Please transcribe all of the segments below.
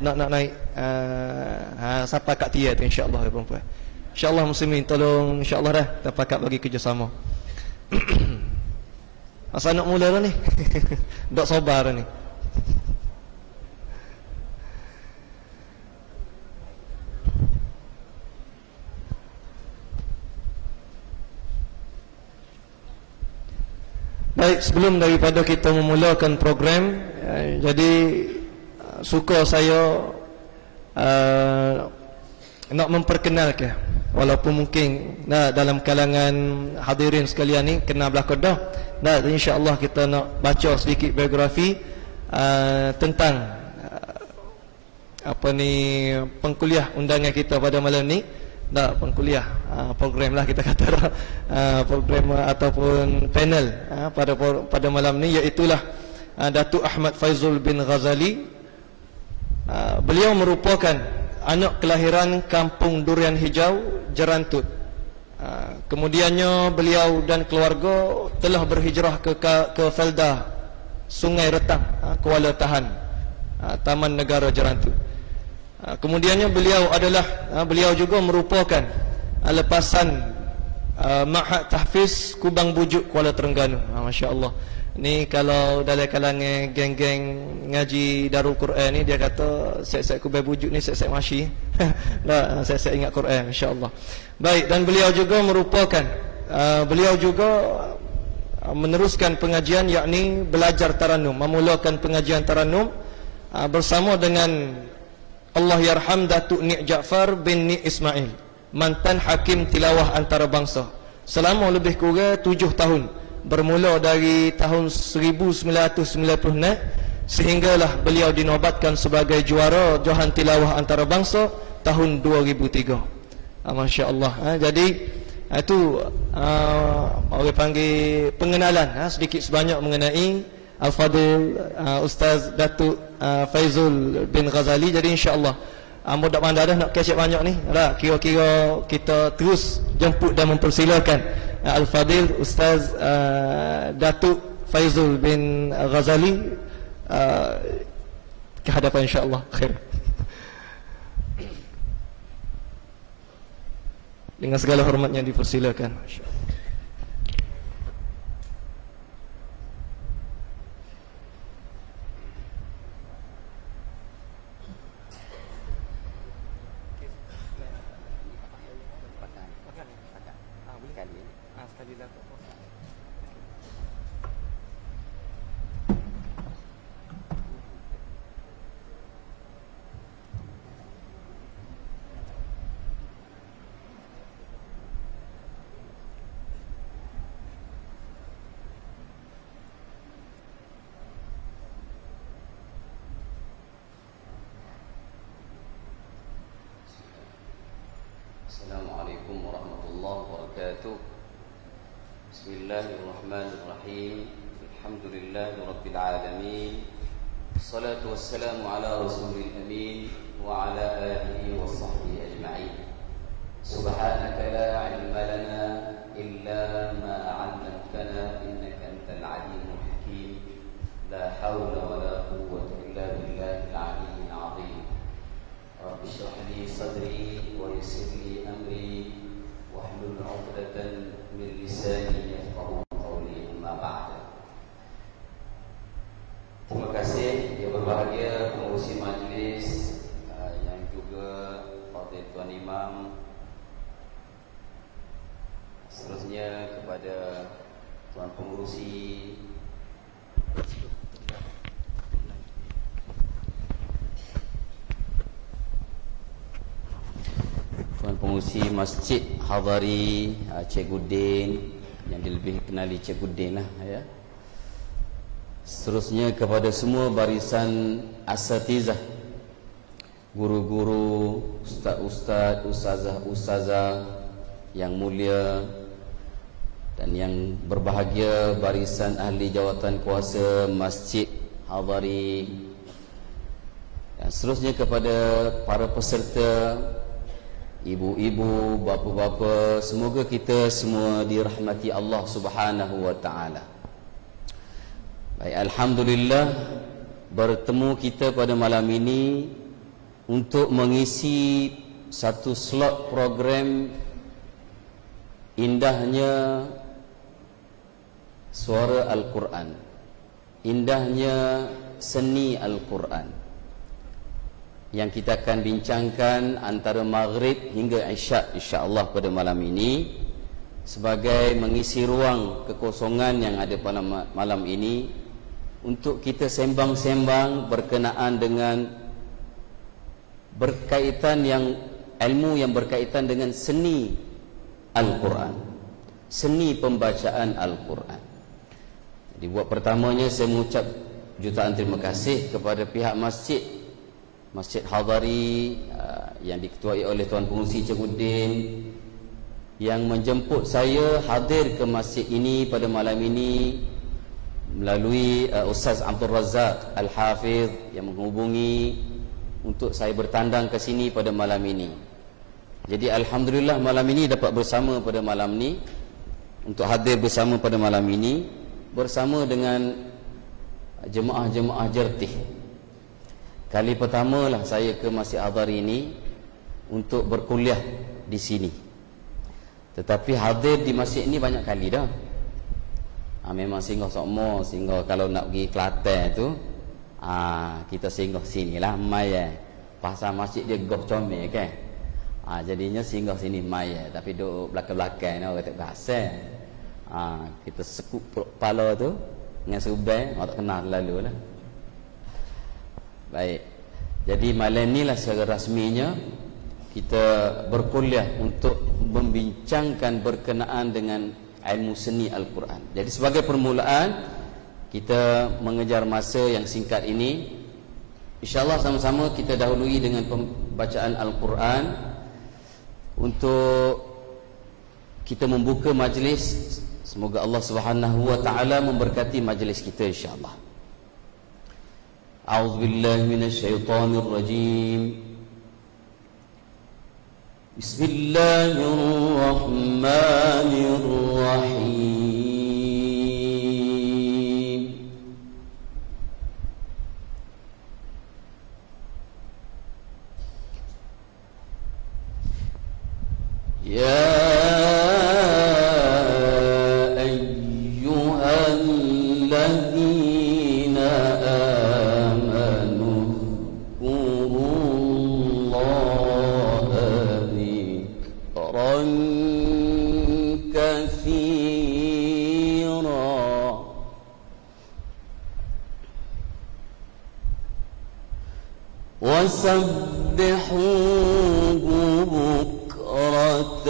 nak naik sampai kat tiar tu insya-Allah ya perempuan. Insya-Allah muslimin tolong insya-Allah dah kita pakat bagi kerjasama. Masa nak mula dah ni. Dok sabar dah ni. Baik, sebelum daripada kita memulakan program, jadi suka saya nak memperkenalkan, walaupun mungkin dalam kalangan hadirin sekalian ni kenal belaka dah. InsyaAllah kita nak baca sedikit biografi tentang pengkuliah undangan kita pada malam ni. Pengkuliah program lah kita kata program ataupun panel pada malam ni, iaitulah Datuk Ahmad Faizul bin Ghazali. Beliau merupakan anak kelahiran Kampung Durian Hijau, Jerantut. Kemudiannya beliau dan keluarga telah berhijrah ke Felda Sungai Retang, Kuala Tahan, Taman Negara Jerantut. Kemudiannya beliau juga merupakan lepasan Ma'had Tahfiz Kubang Bujuk Kuala Terengganu. Masya-Allah. Ni kalau dalam kalangan geng-geng ngaji Darul Quran ni, dia kata set-set Kubang Bujuk ni set-set masyi. Set-set ingat Quran insya-Allah. Baik, dan beliau juga merupakan beliau juga meneruskan pengajian, yakni belajar taranum, memulakan pengajian taranum bersama dengan Allah yarham Datuk Nik Jaafar bin Nik Ismail, mantan hakim tilawah antarabangsa, selama lebih kurang 7 tahun, bermula dari tahun 1996 sehinggalah beliau dinobatkan sebagai juara Johan Tilawah Antarabangsa tahun 2003. Masya-Allah. Jadi itu orang panggil pengenalan sedikit sebanyak mengenai Al-Fadil Ustaz Datuk Faizul bin Ghazali. Jadi insya-Allah mudah pandai dah nak kecek banyak ni. Kira-kira kita terus jemput dan mempersilakan Al-Fadil Ustaz Datuk Faizul bin Ghazali ke hadapan insya-Allah. Khair. Dengan segala hormatnya dipersilakan. Assalamualaikum warahmatullahi wabarakatuh. Bismillahirrahmanirrahim. Alhamdulillahi rabbil alamin. Wassalatu wassalamu ala rasulil amin wa ala alihi wa sahbihi ajma'in. Subhanaka la ilma lana illa ma 'allamtana innaka antal alimul hakim. La hawla wa la quwwata illa billahil aliyyil 'azim. Rabbi shrah li sadri wa yassir li amri wahlul 'uqdatan min lisani yafqahu qawli, amma ba'd. Terima kasih yang berbahagia pengurusi majlis yang juga Fadil Tuan Imam, seterusnya kepada Tuan Pengurusi Masjid Hadari, Cikgu Din, yang lebih kenali Cikgu Din lah ya. Seterusnya kepada semua barisan asatizah, guru-guru, ustaz-ustaz, ustazah-ustazah yang mulia, dan yang berbahagia barisan ahli jawatan kuasa Masjid Hadari, dan seterusnya kepada para peserta, ibu-ibu, bapa-bapa, semoga kita semua dirahmati Allah Subhanahu wa taala. Baik, alhamdulillah bertemu kita pada malam ini untuk mengisi satu slot program indahnya suara Al-Quran, indahnya seni Al-Quran, yang kita akan bincangkan antara maghrib hingga isyak insya-Allah pada malam ini, sebagai mengisi ruang kekosongan yang ada pada malam ini untuk kita sembang-sembang berkenaan dengan berkaitan yang ilmu yang berkaitan dengan seni Al-Quran, seni pembacaan Al-Quran. Jadi buat pertamanya saya mengucap jutaan terima kasih kepada pihak Masjid Hadari yang diketuai oleh Tuan Pengurusi Encik Udin, yang menjemput saya hadir ke masjid ini pada malam ini melalui Ustaz Abdul Razak Al-Hafiz yang menghubungi untuk saya bertandang ke sini pada malam ini. Jadi alhamdulillah malam ini dapat bersama pada malam ini, untuk hadir bersama pada malam ini bersama dengan jemaah-jemaah Jertih. Kali pertama lah saya ke Masjid Hadari ini untuk berkuliah di sini. Tetapi hadir di masjid ni banyak kali dah. Memang singgah sokmo, singgah kalau nak pergi Kelantan tu, kita singgah sinilah mai. Pasal masjid dia goh comel kan. Jadinya singgah sini mai, tapi duduk belakang-belakang nak kata bahasa. Kita sekuk kepala tu dengan subai, tak kenal lalu lah. Baik. Jadi malam ni lah secara rasminya kita berkuliah untuk membincangkan berkenaan dengan ilmu seni Al-Quran. Jadi sebagai permulaan kita mengejar masa yang singkat ini, InsyaAllah sama-sama kita dahului dengan pembacaan Al-Quran untuk kita membuka majlis. Semoga Allah Subhanahu wa taala memberkati majlis kita insya-Allah. A'udzubillahi minasyaitonir rajim. Bismillahirrahmanirrahim. Ya وسبحوه بكرة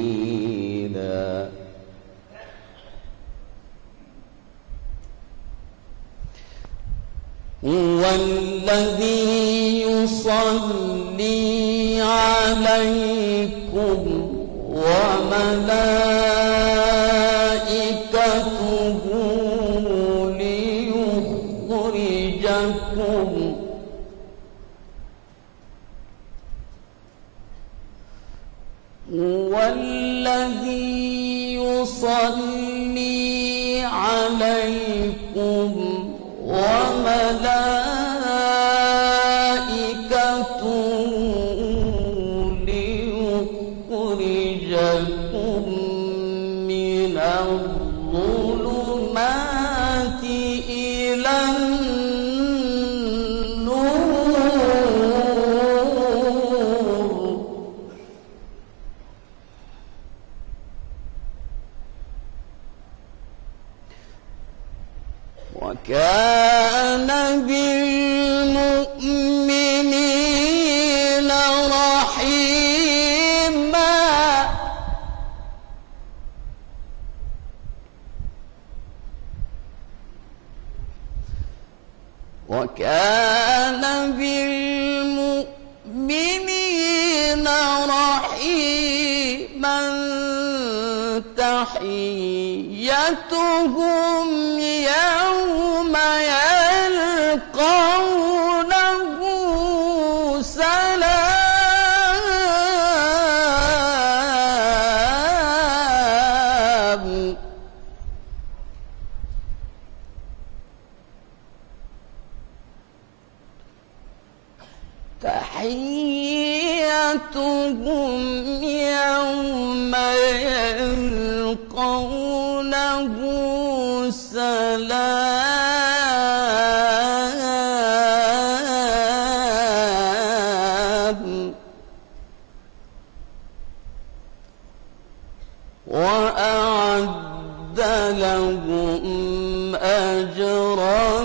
وأصيلا هو الذي يصلي عليكم وملائكته والذي يصلي عليكم وملائكته ليخرجكم من الظلمات إلى وكان بالمؤمنين رحيما وكان بالمؤمنين رحيما تحيتهم يوم يلقونه سلام تحيتهم يوم يلقونه سلام وأعد لهم أجرا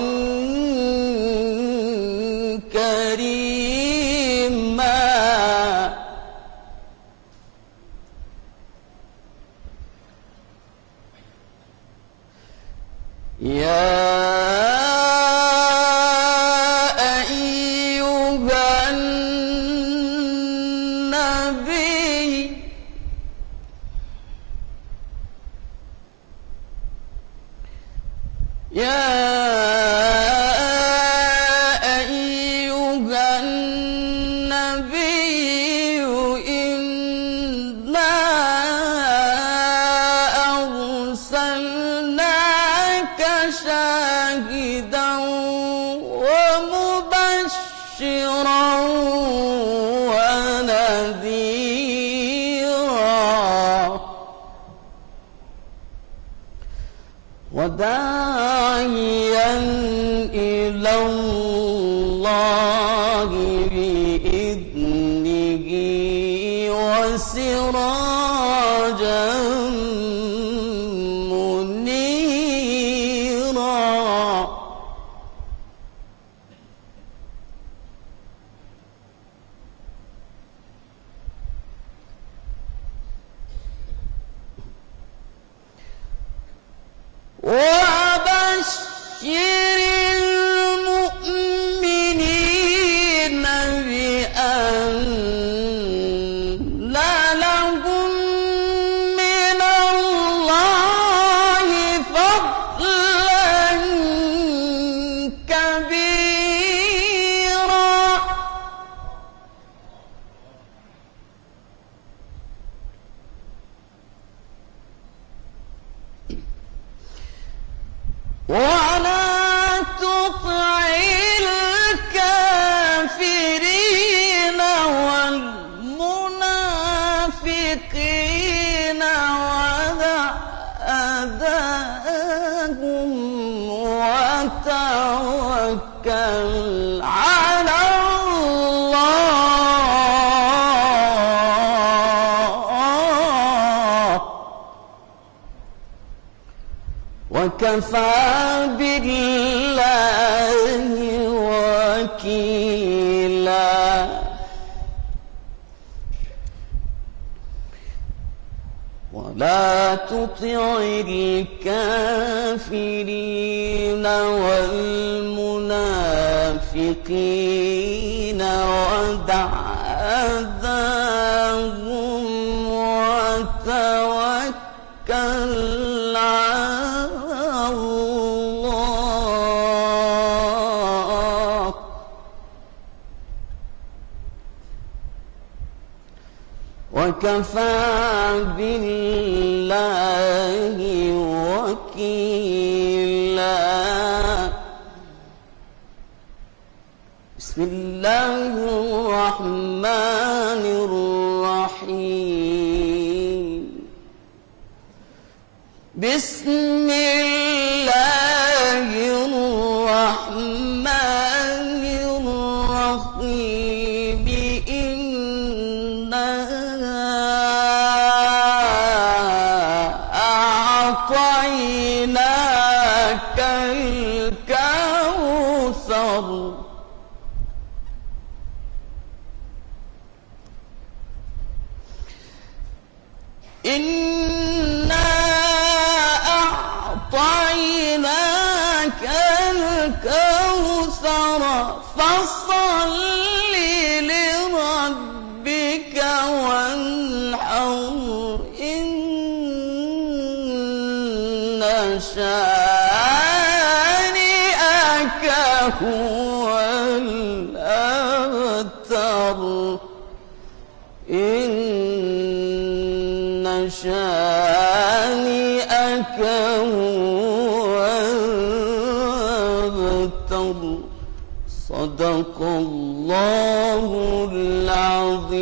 كريما يا أيها النبي إنا أرسلناك شاهدا ومبشرا ونذيرا وداعيا إلى الله بإذنه وسراجا منيرا وبشر المؤمنين بأن لهم من الله فضلا كبيرا ولا تطع الكافرين والمنافقين ودع أذاهم وتوكل على الله وكفى بالله وكيلا ولا تطع الكافرين والمنافقين ودع أذاهم وتوكل على الله وكفى بالله وكيلا بسم الله الرحمن الرحيم بسم الله الرحمن الرحيم إنا أعطيناك الكوثر إنا أعطيناك الكوثر فصل لربك وانحر إن شانئك هو الأبتر إن شانئك هو الأبتر Sadaqallahul azim.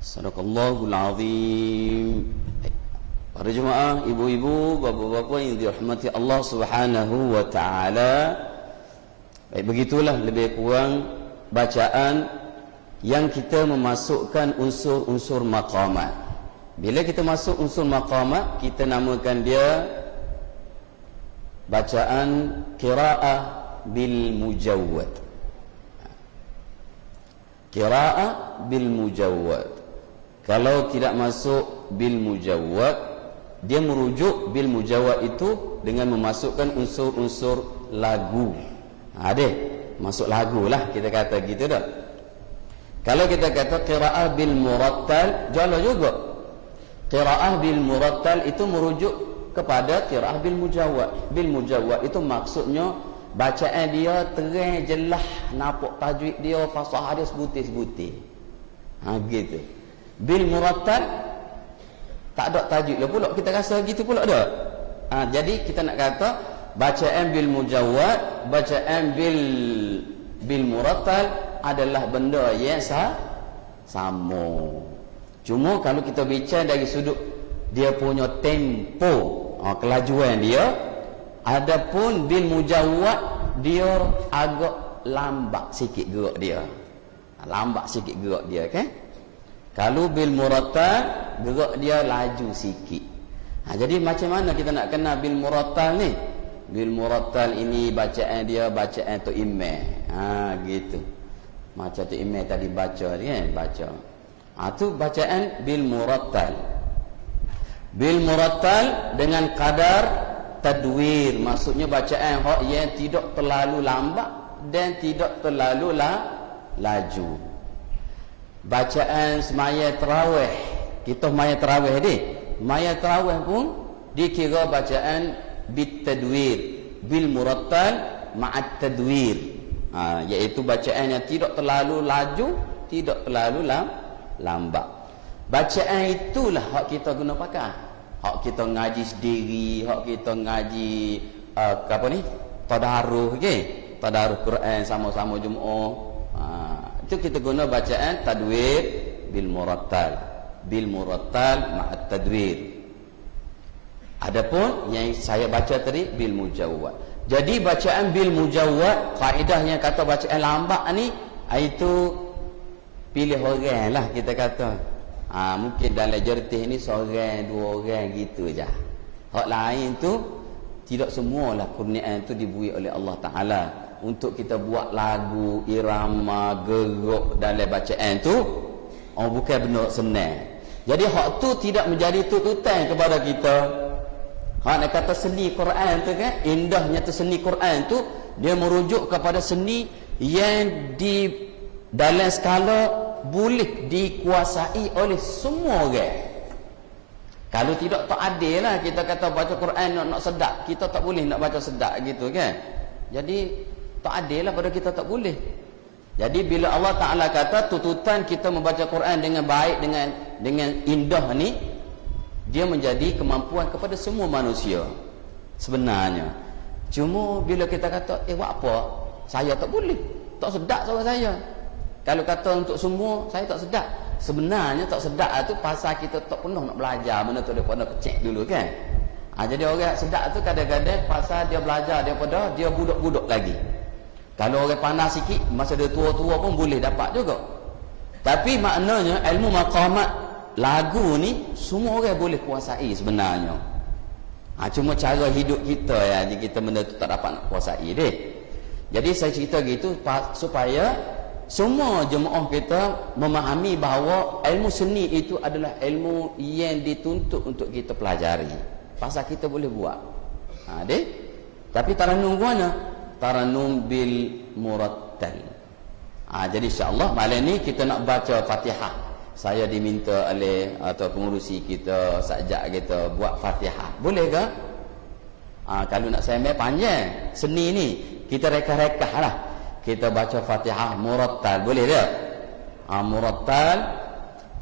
Sadaqallahul azim. Para jemaah, ibu-ibu, bapa-bapa yang dirahmati Allah Subhanahu wa taala. Baik, begitulah lebih kurang bacaan yang kita memasukkan unsur-unsur maqamat. Bila kita masuk unsur maqamat, kita namakan dia bacaan qiraah bil mujawwad. Qiraah bil mujawwad. Kalau tidak masuk bil mujawwad, dia merujuk bil mujawwad itu dengan memasukkan unsur-unsur lagu. Ada masuk lagu lah, kita kata gitu dah. Kalau kita kata qiraah bil murattal, jalan juga. Qiraah bil murattal itu merujuk kepada qiraah bil mujawwad. Bil mujawwad itu maksudnya bacaan dia terang jelas, nampak tajwid dia, fasahah dia sebutir-sebutir. Gitu. Bil murattal tak ada tajwid lah pula, kita rasa gitu pula dah. Jadi kita nak kata bacaan bil mujawwad, bacaan bil murattal adalah benda yang sama. Cuma kalau kita bincang dari sudut dia punya tempo, kelajuan dia, adapun bil mujawwad dia agak lambat sikit gerak dia. Lambat sikit gerak dia, kan? Kalau bil murattal, gerak dia laju sikit. Jadi macam mana kita nak kenal bil murattal ni? Bil murattal ini bacaan dia bacaan tu imam. Gitu. Macam tu imam tadi baca kan, baca. Tu bacaan bil murattal. Bil murattal dengan kadar tadwir, maksudnya bacaan yang tidak terlalu lambat dan tidak terlalu laju. Bacaan semaya tarawih, kita semaya tarawih ni, semaya tarawih pun dikira bacaan bit tadwir, bil murattal ma'at tadwir, iaitu bacaan yang tidak terlalu laju, tidak terlalu lambat. Bacaan itulah hak kita guna pakai, hak kita ngaji sendiri, hak kita ngaji apa ni, tadarus, okey, tadarus Quran sama-sama Jumaat. Itu kita guna bacaan tadwir bil murattal ma'at tadwir. Adapun yang saya baca tadi bil mujawwad. Jadi bacaan bil mujawwad, kaedahnya kata bacaan lambat ni, itu pilih orang lah kita kata. Mungkin dalam jertih ni seorang, dua orang gitu je. Hak lain tu tidak semualah kurniaan tu diberi oleh Allah Ta'ala untuk kita buat lagu, irama, gerak dalam bacaan tu. Bukan benda senang. Jadi hak tu tidak menjadi tuntutan kepada kita. Hak nak kata seni Quran tu kan, indahnya tu seni Quran tu, dia merujuk kepada seni yang di dalam skala boleh dikuasai oleh semua orang. Kalau tidak tak adil lah kita kata baca Quran nak sedap, kita tak boleh nak baca sedap gitu kan. Jadi tak adil lah pada kita, tak boleh. Jadi bila Allah Ta'ala kata tuntutan kita membaca Quran dengan baik, dengan indah ni, dia menjadi kemampuan kepada semua manusia sebenarnya. Cuma bila kita kata buat apa, saya tak boleh, tak sedap suara saya. Kalau kata untuk semua, saya tak sedap. Sebenarnya tak sedap tu pasal kita tak pernah nak belajar benda tu daripada kecil dulu kan. Jadi orang sedap tu kadang-kadang pasal dia belajar daripada dia budak-budak lagi. Kalau orang panas sikit, masa dia tua-tua pun boleh dapat juga. Tapi maknanya ilmu maqamat lagu ni semua orang boleh kuasai sebenarnya. Cuma cara hidup kita ya, kita benda tu tak dapat nak kuasai deh. Jadi saya cerita gitu supaya semua jemaah kita memahami bahawa ilmu seni itu adalah ilmu yang dituntut untuk kita pelajari. Pasal kita boleh buat. Deh. Tapi taranum mana? Taranum bil murattal. Jadi insya-Allah malam ni kita nak baca Fatihah. Saya diminta oleh atau pengurusi kita, sajak kita buat Fatihah. Boleh ke? Kalau nak sembang panjang seni ni, kita reka-reka lah. Kita baca Fatihah murattal, boleh tak? Murattal.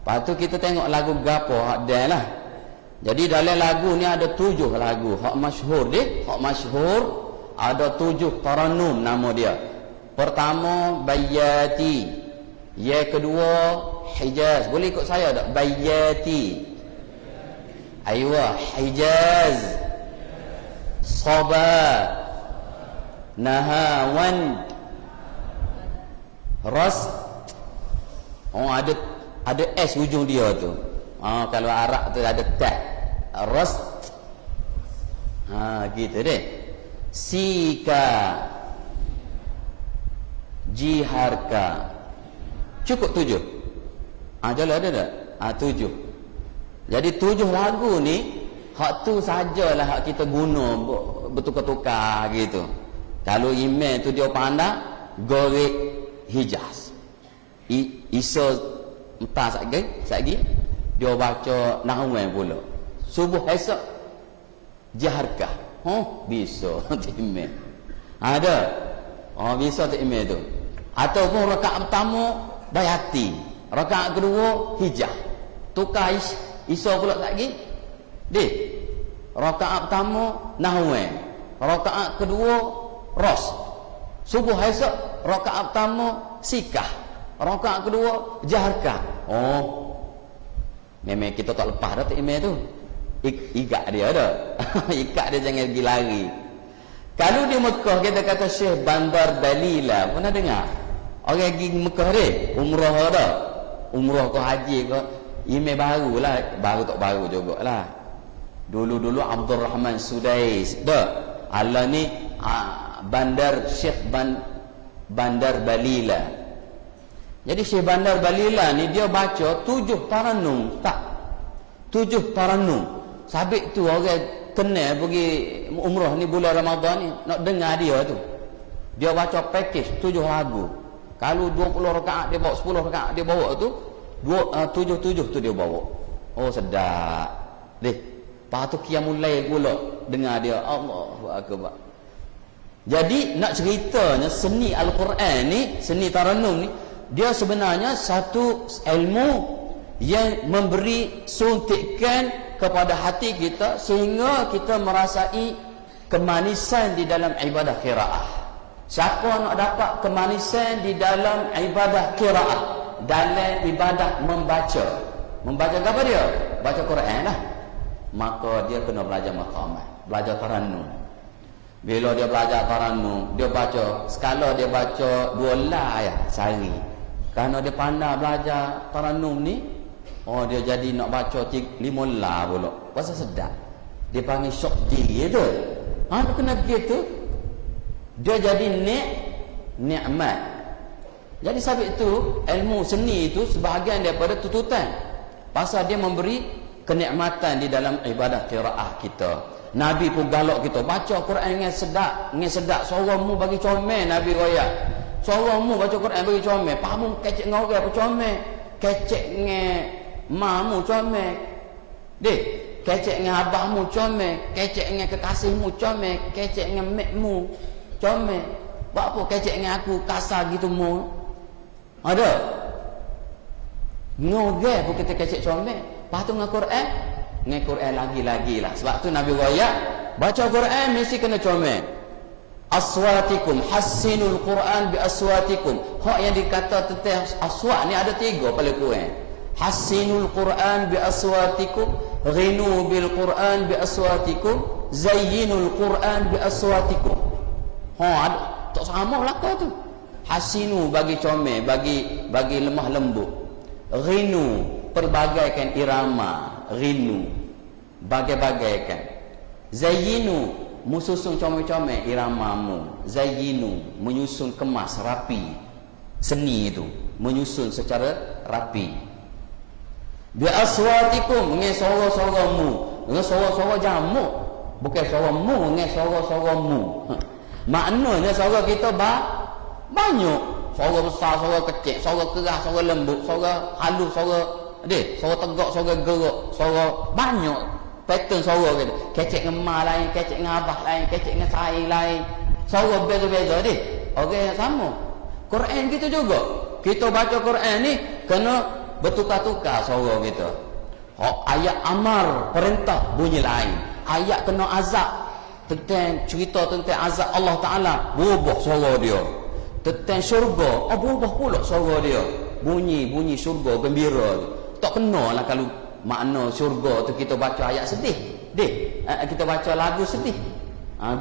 Lepas tu kita tengok lagu gapo hak dia lah. Jadi dalam lagu ni ada 7 lagu. Hak masyhur dia, hak masyhur ada 7 taranum nama dia. Pertama Bayyati. Yang kedua Hijaz. Boleh ikut saya tak? Bayyati. Aywa, Hijaz. Saba. Nahawan. Rast. Oh, ada S hujung dia tu. Kalau Arab tu ada tak. Rast. Gitu deh. Sika. Jiharka. Cukup 7. Jalan ada tak? 7. Jadi 7 lagu ni hak tu sajalah hak kita guna bertukar-tukar gitu. Kalau email tu dia pandai Gorek Hijaz. Isa entah satgi dia baca Nahwan pula. Subuh esok Jiharka. Bisa email. Ada. Bisa email tu. Ataupun rakaat pertama Bayati, rakaat kedua Hijaz. Tukar Isa pula lagi. Rakaat pertama Nahwan, rakaat kedua Ros. Subuh esok rakaat pertama Sikah, rakaat kedua Jaharka. Memang kita tak lepas dah email tu. Ikat dia dah. Ikat dia jangan pergi lari. Kalau di Mekah kita kata Syekh Bandar Balila, pernah dengar? Orang pergi Mekah dia, umrah dah. Umrah ke haji ke, email baru lah. Baru tak baru jugalah. Dulu-dulu Abdul Rahman Sudais. Dah. Allah ni Bandar Syekh Bandar Balila. Jadi Syekh Bandar Balila ni dia baca 7 taranum. Tak. 7 taranum. Sabit tu orang kenal pergi umrah ni bulan Ramadan ni nak dengar dia tu. Dia baca package 7 lagu. Kalau 20 rakaat dia bawa, 10 rakaat dia bawa tu 7 tu dia bawa. Sedap. Lepas tu qiyamul lail pula dengar dia. Allahu akbar. Jadi nak ceritanya seni Al-Quran ni, seni taranum ni, dia sebenarnya satu ilmu yang memberi suntikan kepada hati kita sehingga kita merasai kemanisan di dalam ibadah qiraah. Siapa nak dapat kemanisan di dalam ibadah qiraah, dalam ibadah membaca apa dia? Baca Quran lah. Maka dia kena belajar maqamat, belajar taranum. Bila dia belajar taranum, dia baca, sekala dia baca 2 la sehari. Kerana dia pandai belajar taranum ni, dia jadi nak baca 5 la pula. Rasa sedap. Dia panggil syukdi tu. Dia kena begitu. Dia jadi nikmat. Jadi sebab itu ilmu seni itu sebahagian daripada tututan. Pasal dia memberi kenikmatan di dalam ibadah qiraah kita. Nabi pun galak kita baca Quran dengan sedap. Suaramu bagi comel Nabi royak. Suaramu baca Quran bagi comel. Pahamu kecek dengan orang apa comel. Kecek dengan mamu comel. Kecek dengan abahmu comel. Kecek dengan kekasihmu comel. Kecek dengan mekmu comel. Buat apa kecek dengan aku kasar gitu mu? Ada. Ngogeh pun kita kecek comel. Lepas tu dengan Quran, lagi-lagi lah. Sebab tu Nabi royak baca Quran mesti kena comel. Aswatikum hassinul Quran bi aswatikum. Hak yang dikata tentang aswat ni ada 3 paling kurang. Hassinul Quran bi aswatikum, ghinu bil Quran bi aswatikum, zayyinul Quran bi aswatikum. Tak sama belaka tu. Hasinu bagi comel, bagi lemah lembut. Ghinu perbagaikan irama, ghinu bagai-bagaikan. Zayyinu mususun comel-comel iramamu. Zayyinu menyusun kemas rapi. Seni itu menyusun secara rapi. Bi aswatikum dengan suara-suaramu, dengan suara-suara jamuk, bukan suaramu dengan suara-suaramu. Maknanya suara kita banyak. Suara besar, suara kecil, suara keras, suara lembut, suara halus, suara tegak, suara gerak, suara banyak pattern suara kita. Kecik dengan mak lain, kecik dengan abah lain, kecik dengan saing lain. Suara beza-beza dia. Orang yang sama. Quran gitu juga. Kita baca Quran ni kena bertukar-tukar suara kita. Ayat amar, perintah, bunyi lain. Ayat kena azab, tentang cerita tentang azab Allah Ta'ala, berubah suara dia. Tentang syurga, berubah pula suara dia. Bunyi syurga, gembira. Tak kena lah kalau makna syurga tu kita baca ayat sedih. Kita baca lagu sedih.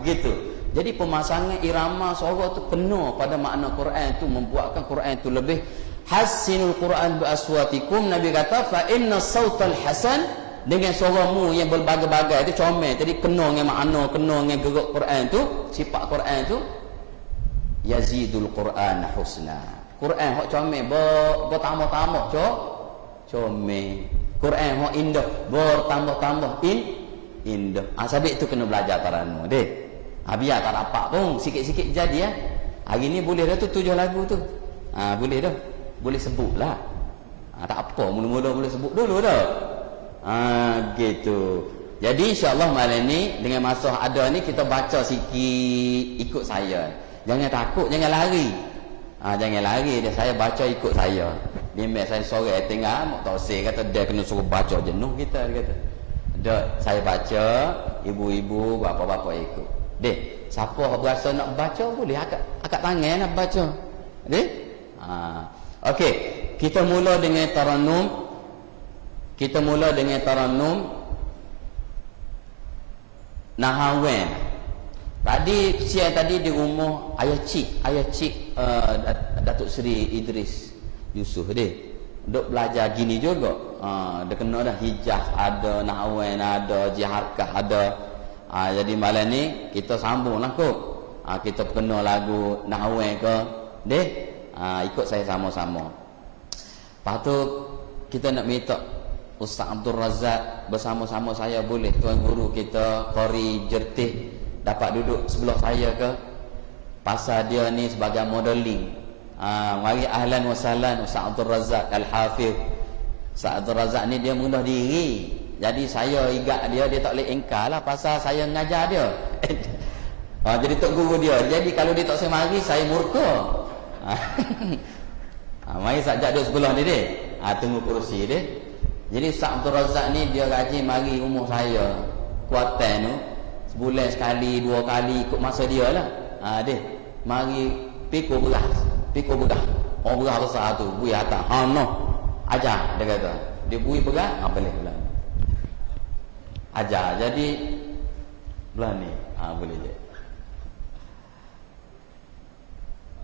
Begitu. Jadi pemasangan irama suara tu kena pada makna Quran tu, membuatkan Quran tu lebih hasinul Quran bi aswatikum. Nabi kata fa inna sautal hasan, dengan suaramu yang berbagai-bagai itu comel. Jadi kena dengan makna, kena dengan gerak Quran tu, sifat Quran tu yazidul Quran husna. Quran hok comel bertambah-tambah comel. Quran hok indah bertambah-tambah indah. Sabit tu kena belajar taranum deh. Biar tak dapat pun sikit-sikit jadi ya. Hari ni boleh dah tu 7 lagu tu. Boleh dah. Boleh sebutlah. Tak apa, mula-mula boleh sebut dulu dah. Gitu. Jadi insya-Allah malam ni dengan masa ada ni kita baca sikit, ikut saya. Jangan takut, jangan lari. Jangan lari dia, saya baca ikut saya. Bimbel saya sore tengah mak tausir kata dia kena suruh baca jenuh kita, dia kata. Dak saya baca, ibu-ibu, bapa-bapa ikut. Dek, siapa berasa nak baca boleh akak tangan nak baca. Dek? Okey, kita mula dengan tarannum. Nahawan. Siang tadi di rumah ayah cik Datuk Seri Idris Yusof dek. Duk belajar gini juga. Dia kena dah hijaz ada, nahawan ada, jiharkah ada. Jadi malam ni kita sambunglah kot. Kita kena lagu nahawan ke deh. Ikut saya sama-sama. Lepas tu kita nak minta Ustaz Abdul Razak bersama-sama saya, boleh tuan guru kita Qori Jertih dapat duduk sebelah saya ke? Pasal dia ni sebagai modeling. Mari ahlan wa sahlan Ustaz Abdul Razak Al-Hafiz. Ustaz Abdul Razak ni dia mudah diri. Jadi saya ingat dia tak boleh engkar lah pasal saya mengajar dia. Jadi tok guru dia. Jadi kalau dia tak semari saya murka. Mari sajak duduk sebelah ni deh. Tunggu kerusi deh. Jadi Ustaz Abdul Razak ni dia gaji mari rumah saya. Kuatan tu sebulan sekali, 2 kali ikut masa dia lah. Deh. Mari pikul beras. Orang beras besar tu bui atas. Ajar dia kata. Dia bui beras, boleh belah. Ajar. Jadi belah ni. Boleh je.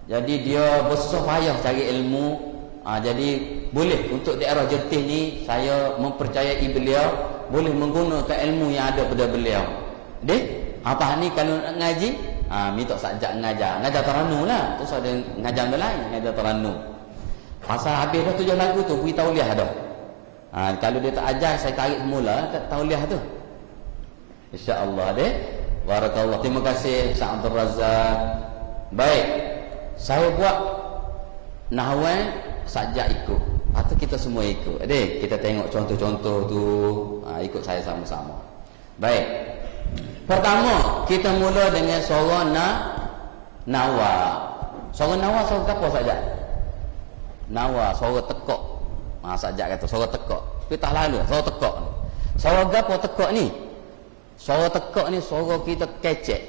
Jadi dia bersusah payah cari ilmu. Jadi boleh untuk daerah Jertih ni saya mempercayai beliau boleh menggunakan ilmu yang ada pada beliau. Deh, apa ni kalau nak ngaji? Minta sajak ngajar taranum lah. Terus ada ngajar lain, ngajar taranum. Pasal habis dah 7 lagu tu, pergi tauliah dah. Kalau dia tak ajar saya tarik semula tauliah tu. Insya-Allah deh. Barakallah. Terima kasih Ustaz Abdul Razak. Baik. Saya buat nahwan sajak ikut. Atau kita semua ikut. Dek, kita tengok contoh-contoh tu. Ikut saya sama-sama. Baik. Pertama, kita mula dengan suara nawa. Suara nawa suara apa sajak? Nawa, suara tekak. Sajak kata suara tekak. Tapi tak lalu, suara tekak. Suara apa tekak ni? Suara tekak ni suara kita kecek.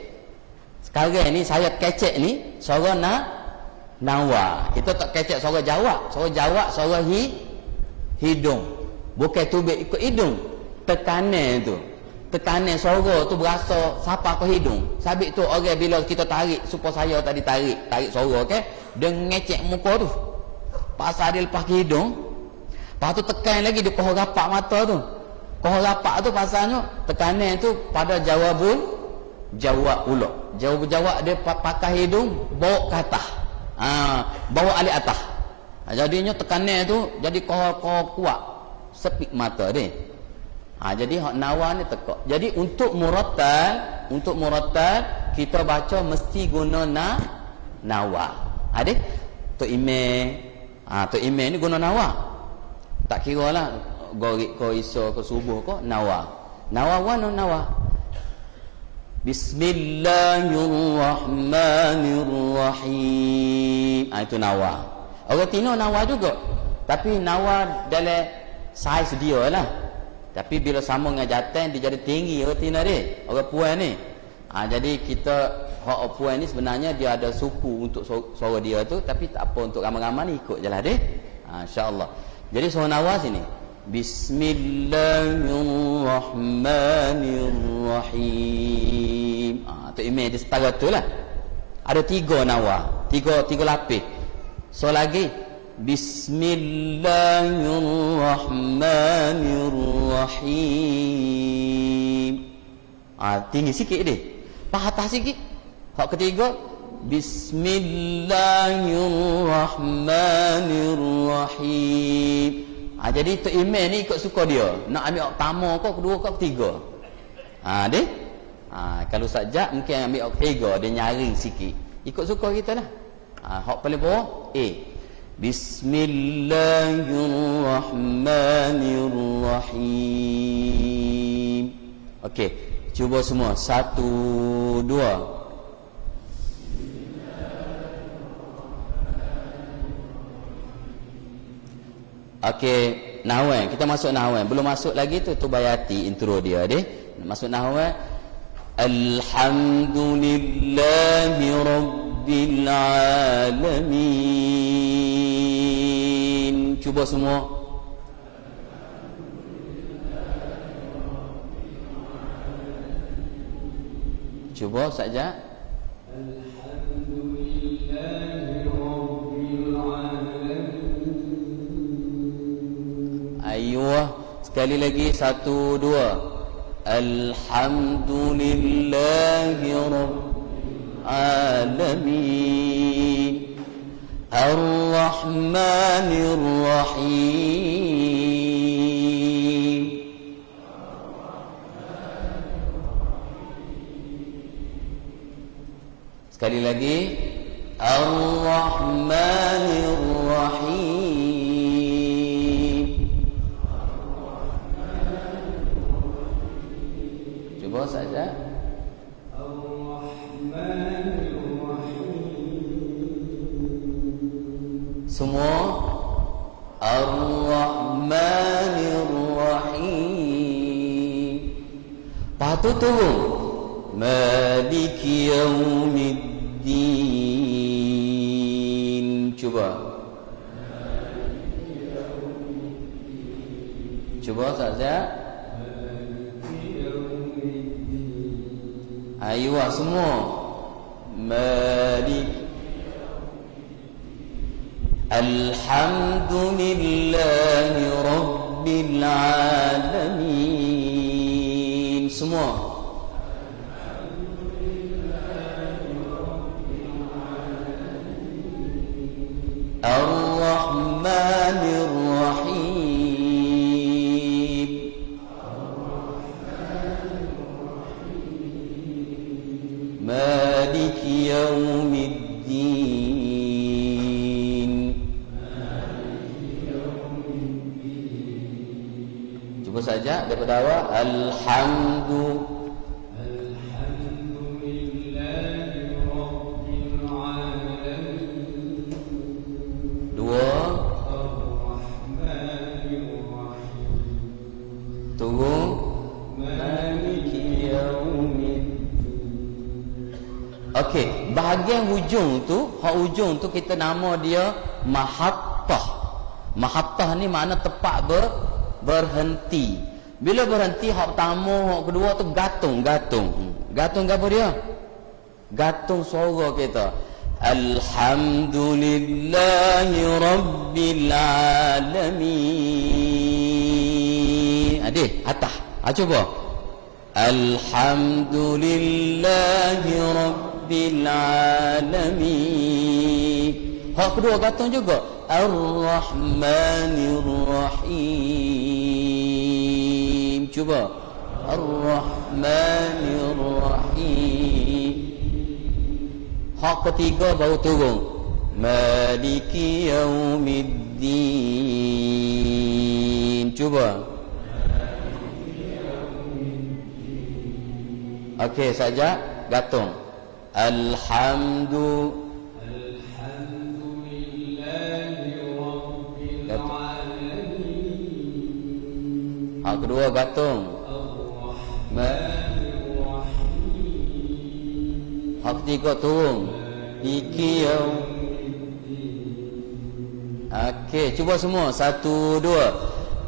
Sekarang ni saya kecek ni suara nawa. Kita tak kecek suara jawab. Suara jawab suara hidung. Bukan tubik ikut hidung. Tekanan tu. Tekanan suara tu berasa siapa ke hidung. Sabit tu orang bila kita tarik supaya saya tadi tarik suara okey. Dia ngecek muka tu. Pasal dia lepas ke hidung. Lepas tu tekan lagi di kohor rapak mata tu. Kohor rapak tu pasalnya tekanan tu pada jawab pula. Jawab dia pakai hidung bawa ke atas. Bawa alik atas. Jadinya tekanan tu jadi kohor kuat. Sepik mata dia. Jadi hak nawa ni tekak. Jadi untuk murattal kita baca mesti guna nawa. Adik Tok Imam ni guna nawa. Tak kira lah gorik ko iso ko subuh ko nawa. Nawa. Bismillahirrahmanirrahim. Itu nawa. Orang Tino nawa juga. Tapi nawa dalam saiz dia lah. Tapi bila sama dengan jantan dia jadi tinggi erti dia. Orang puan ni. Jadi kita hak puan ni sebenarnya dia ada suku untuk suara dia tu, tapi tak apa untuk ramai-ramai ni ikut jelah dia. Insya-Allah. Jadi surah Nawa sini. Bismillahirrahmanirrahim. Tu imej di setara tu lah. Ada 3 Nawa, 3 lapis. So lagi Bismillahirrahmanirrahim. Tinggi sikit dia. Patah sikit. Hak ketiga Bismillahirrahmanirrahim. Jadi Tok Imam ni ikut suka dia. Nak ambil hak pertama ke, kedua ke, ketiga. Dia. Kalau sajak mungkin ambil hak ketiga, dia nyaring sikit. Ikut suka kita lah. Hak paling bawah A. Bismillahirrahmanirrahim. Okey, cuba semua. 1, 2. Okey, nahwan. Kita masuk nahwan. Belum masuk lagi tu bayati intro dia deh. Masuk nahwan. Alhamdulillahi rabbil alamin. Cuba semua. Cuba saja. Ayuh, sekali lagi 1, 2. Alhamdulillahi rabbil alamin. Ar-Rahmanir Rahim. Sekali lagi. Ar-Rahmanir Rahim. Cuba saja. Semua. Ar-Rahmanir Rahim. Patut turun. Maliki Yaumiddin. Cuba. Cuba saja. Ayuh semua. Malik. Alhamdulillahi rabbil alamin. Semua. Ar-Rahmanir Rahim. Maliki Yaumiddin. Cuba saja daripada awal. Okey, bahagian hujung tu, hak hujung tu kita nama dia mahattah. Mahattah ni makna tempat berhenti. Bila berhenti hak pertama, hak kedua tu gatung. Gatung apa dia? Gatung suara kita. Alhamdulillahi rabbil alamin. Adik, atas. Cuba. Alhamdulillahi rabbil alamin. Hak kedua gatung juga. Ar-Rahmanir Rahim. Cuba. Ar-Rahmanir Rahim. Hak ketiga baru turun. Maliki Yaumiddin. Cuba. Okey, saja gatung. Alhamdulillahi rabbil alamin. Kedua gantung. Hak ketiga turun. Iki yaum. Okey, cuba semua. 1, 2.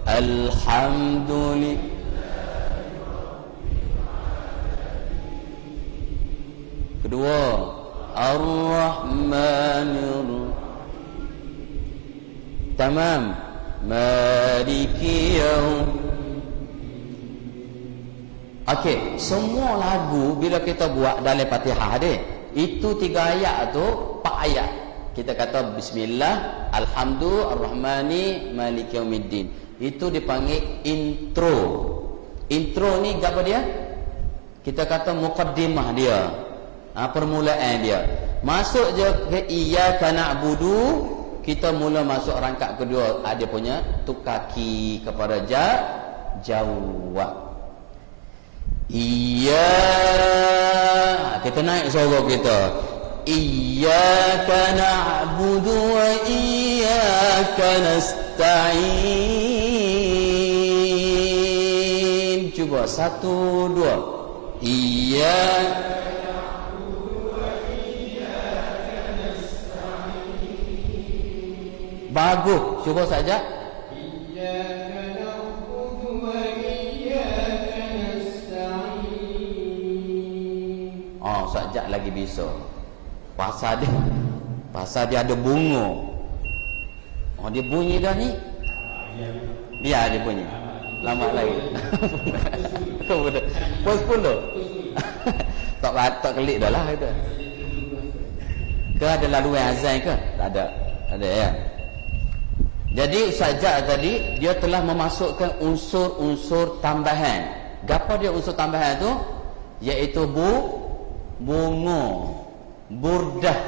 Alhamdulillah. Kedua, Ar-Rahmanir. Tamam. Maliki yaum. Okey, semua lagu bila kita buat dalam Fatihah dia, itu 3 ayat tu 4 ayat. Kita kata bismillah, alhamdulillah, ar-rahmani, maliki yaumiddin. Itu dipanggil intro. Intro ni apa dia? Kita kata muqaddimah dia. Permulaan dia. Masuk je ke iyyaka na'budu, kita mula masuk rangkap kedua, ada punya tukar ki kepada jawab. Kita naik suara kita. Iyyaka na'budu wa iyyaka nasta'in. Cuba 1, 2. Iyyaka na'budu wa iyyaka nasta'in. Bagus. Cuba saja. Sajak lagi bisa. Pasal dia ada bunga. Dia bunyi dah ni. Biar dia bunyi. Lama lagi. Pos 10. Tak kelik dah lah itu. Ke ada laluan azan ke? Tak ada. Ada ya. Jadi sajak tadi dia telah memasukkan unsur-unsur tambahan. Gapo dia unsur tambahan tu? Iaitu bunga, burdah.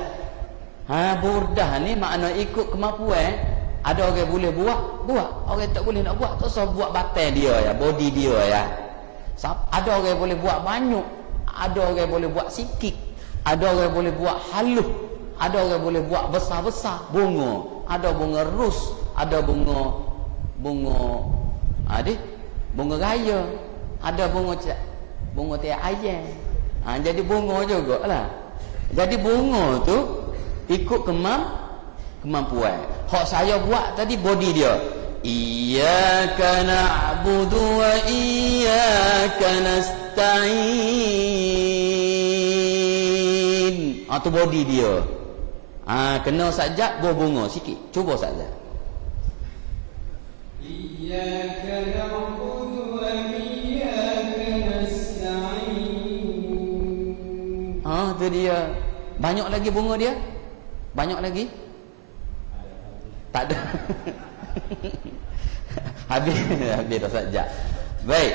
Burdah ni makna ikut kemampuan. Ada orang boleh buat. Orang tak boleh nak buat, tak usah buat badan dia ya, body dia ya. Ada orang boleh buat banyak, ada orang boleh buat sikit, ada orang boleh buat halus, ada orang boleh buat besar-besar bunga. Ada bunga ros, ada bunga bunga raya, ada bunga tiap ayam. Jadi bunga jugalah. Jadi bunga tu ikut kemampuan. Hak saya buat tadi body dia. Iyyaka na'budu wa iyyaka nasta'in. Tu body dia. Kena sajak bunga sikit. Cuba saja. Iyyaka na'budu wa iyyaka nasta'in. Tu dia. Banyak lagi bunga dia? Banyak lagi? Tak ada. Habis dah sajak. Baik.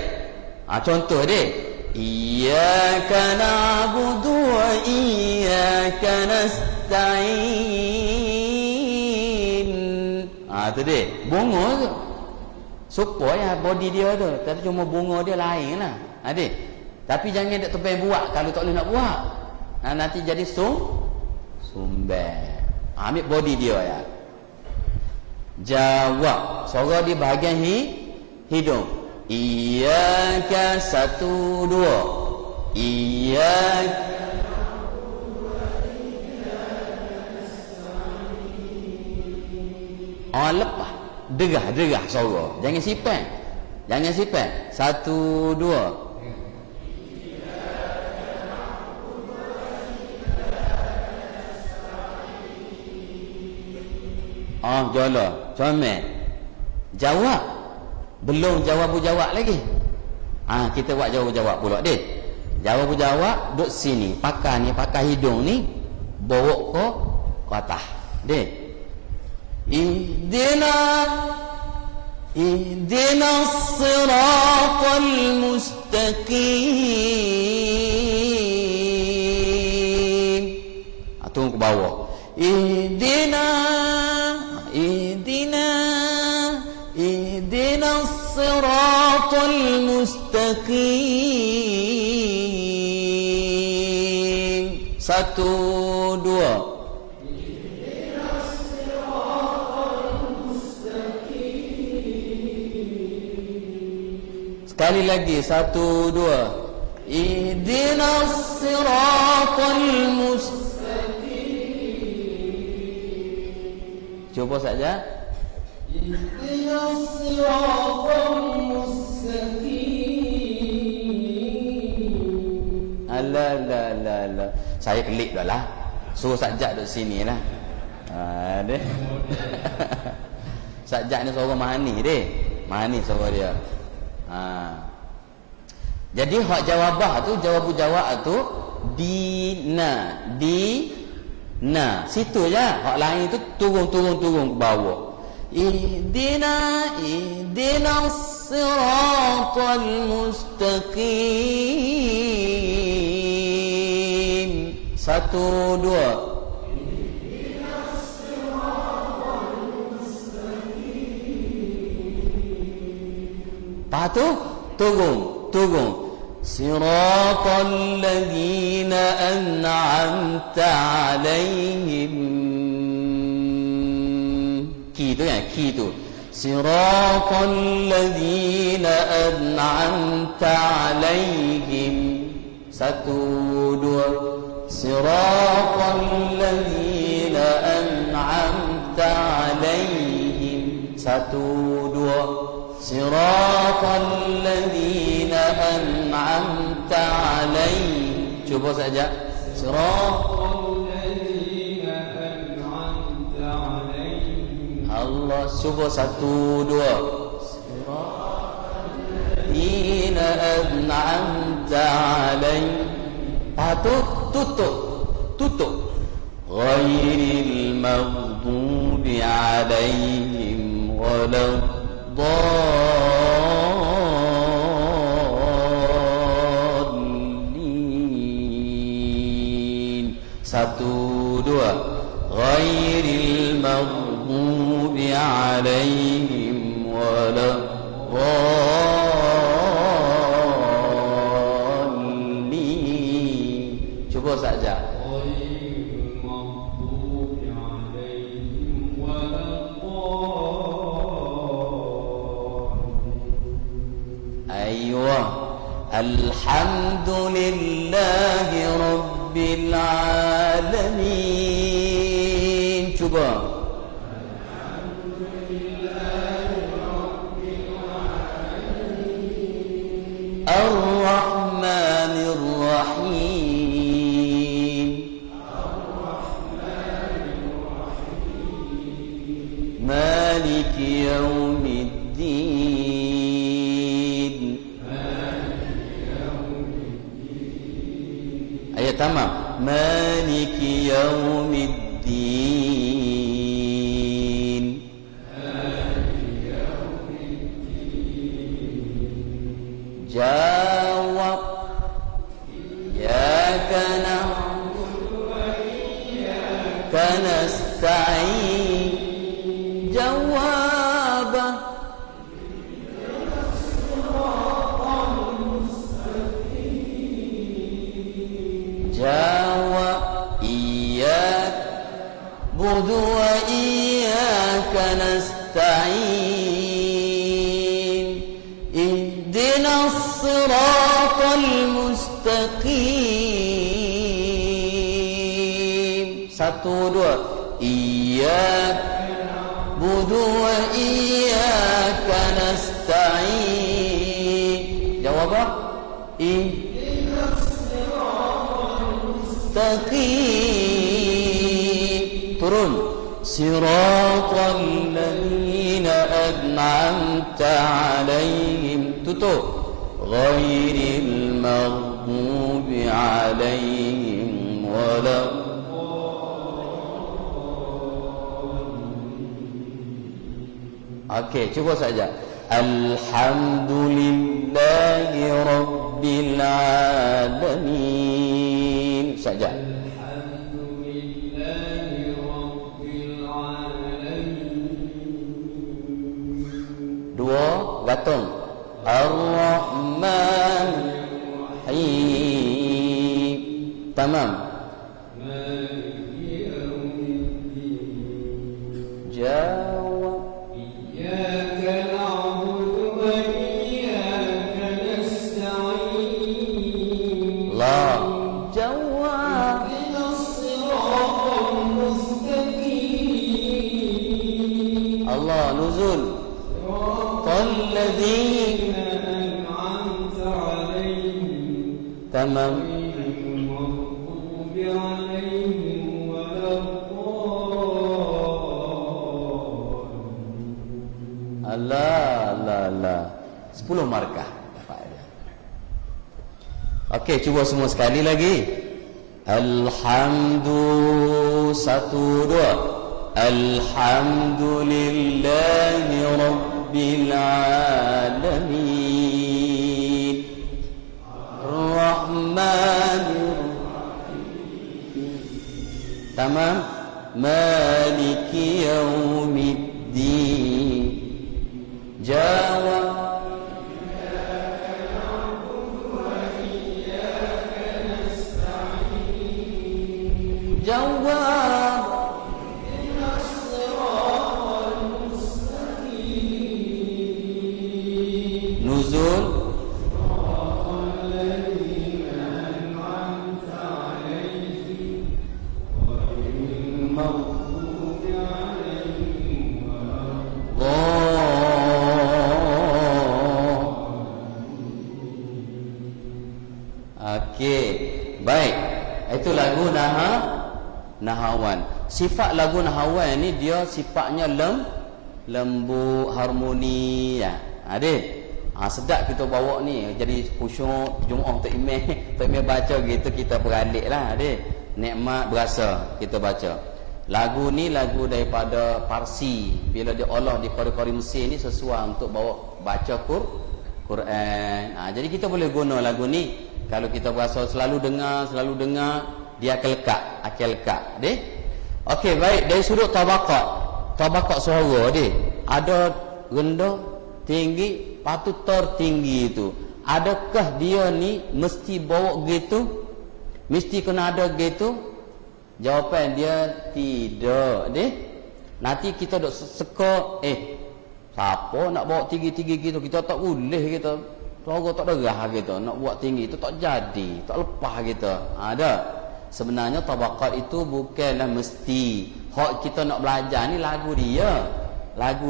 Contoh dia. Iyyaka na'budu wa iyyaka nasta'in. Tu dia. Bunga tu. Supaya body dia tu. Tapi cuma bunga dia lain lah. Adik. Tapi jangan tak terbaik buat kalau tak boleh nak buat. Nanti jadi sumber. Ambil body dia ya. Jawab. Suara di bahagian hidung. Iyyaka 1, 2. Iyyaka. Lepas. Derah suara. Jangan sipan. 1, 2. Jala, comel. Jawab. Belum jawab lagi. Kita buat jawab pula deh. Jawab duduk sini. Pakai hidung ni bawa ke atas. Deh. Ihdinas siratal mustaqim. Tunggu ke bawah. Ihdinas siratal mustaqim. 1, 2. Sekali lagi, 1, 2. Ihdinas siratal mustaqim. Cuba saja. Ihdinas siratal mustaqim. Alah. Saya kelik dah lah. Suruh Sajak duduk sini lah. Deh. Sajak ni suara Mahani deh. Mahani suara dia. Jadi hak jawabah tu, jawab tu dina. Situ je. Hak lain tu turun ke bawah. Ihdinas siratal mustaqim. 1, 2. Lepas tu turun. Siratal ladzina an'amta 'alaihim. Ki tu. Siratal ladzina an'amta 'alaihim. 1, 2. Siratal ladzina an'amta 'alaihim. 1, 2. Siratal ladzina an'amta 'alaihim. Cuba saja. Siratal ladzina an'amta 'alaihim. Allah, cuba 1, 2. Siratal ladzina an'amta alaihim. Patut tutup. Ghairil maghdubi 'alaihim waladdallin. 1, 2. Ghairil maghdubi 'alaihim waladdallin. Cuba saja. Alhamdulillahi Rabbil Alamin. Cuba. Alhamdulillahi Rabbil Alamin. Ar-Rahmanir Rahim. Ar-Rahmanir Rahim. Maliki Yawmiddin. Ayat tamam. Maliki Yawmiddin. Jawab. Iyyaka na'budu wa iyyaka nasta'in. Jawab. Jawab. Iyyaka na'budu wa iyyaka nasta'in. Ihdinas siratal mustaqim. 1, 2. Iyyaka na'budu wa iyyaka nasta'in. Jawab apa? Mustaqim. Turun. Siratal ladzina an'amta 'alaihim. Tutup. Ghairil maghdubi 'alaihim waladdallin. Okey, cuba saja. Alhamdulillahi Rabbil Alamin. Saja. Alhamdulillahi Rabbil Alamin. 2, gantung. Ar-Rahman Rahim. Tamam. Jawab. Iyyaka na'budu wa iyyaka Tamam. Allah 10 markah dapat dia. Okey, cuba semua sekali lagi. Alhamdu 1 2. Alhamdulillahi rabbil alamin. Rahmanir Rahim. Tamam. Maliki yaumiddin. Jawab. Jawab. Nuzul. Okey, baik. Itu lagu Nahawan. Sifat lagu Nahawan ni dia sifatnya lembut, harmoni ya. Adik. Sedap kita bawa ni jadi khusyuk Jumaat Tok Imam baca gitu kita beraliklah adik. Nikmat berasa kita baca. Lagu ni lagu daripada Parsi. Bila dia olah di kori-kori Mesir ni sesuai untuk bawa baca Quran. Jadi kita boleh guna lagu ni. Kalau kita berasa selalu dengar dia akan lekat. Deh. Okey, baik, dari sudut tabaqat suara dia. Ada rendah, tinggi, patut tertinggi itu. Adakah dia ni mesti bawa gitu? Mesti kena ada gitu? Jawapan dia tidak, deh. Nanti kita dok seka, siapa nak bawa tinggi-tinggi gitu? Kita tak boleh kita. Suara tak derah gitu. Nak buat tinggi itu tak jadi, tak lepas gitu. Ada. Sebenarnya tabaqat itu bukanlah mesti. Hak kita nak belajar ni lagu dia. Lagu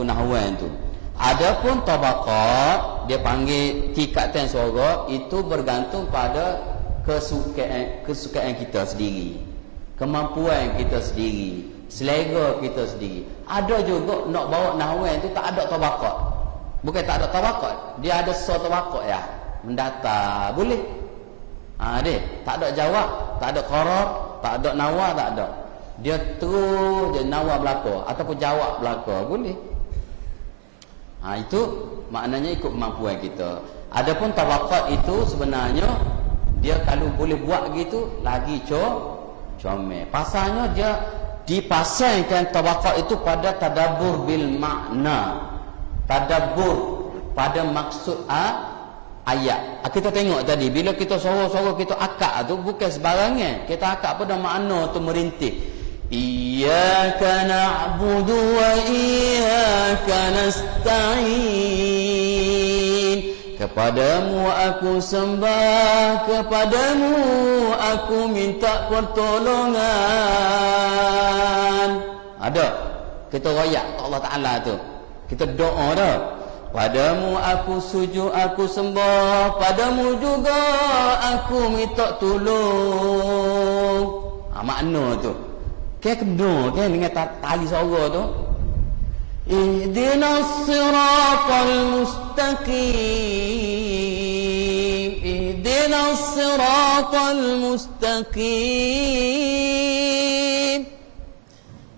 Nahawan tu. Adapun tabaqat dia panggil tingkatan suara itu bergantung pada kesukaan kita sendiri. Kemampuan kita sendiri, selera kita sendiri. Ada juga nak bawa Nahawan tu tak ada tabaqat. Bukan tak ada tabaqat, dia ada tabaqat ya. Mendata boleh. Dek, tak ada jawab, tak ada qarar, tak ada nawa, tak ada. Dia terus je nawa belaka ataupun jawab belaka, boleh. Itu maknanya ikut kemampuan kita. Adapun tabaqat itu sebenarnya dia kalau boleh buat gitu lagi comel. Pasalnya dia dipasangkan tabaqat itu pada tadabbur bil makna. Tadabbur pada maksud ayat. Kita tengok tadi bila kita suara-suara kita akak tu bukan sebarangan. Kita akak pada makna tu merintih. Iyyaka na'budu wa iyyaka nasta'in. Kepadamu aku sembah, kepadamu aku minta pertolongan. Ada. Kita royak Allah Ta'ala tu. Kita doa dah. Padamu aku sujud, aku sembah, padamu juga aku minta tolong. Makna tu. Kena dengan tali suara tu. Ihdinas siratal mustaqim. Ihdinas siratal mustaqim.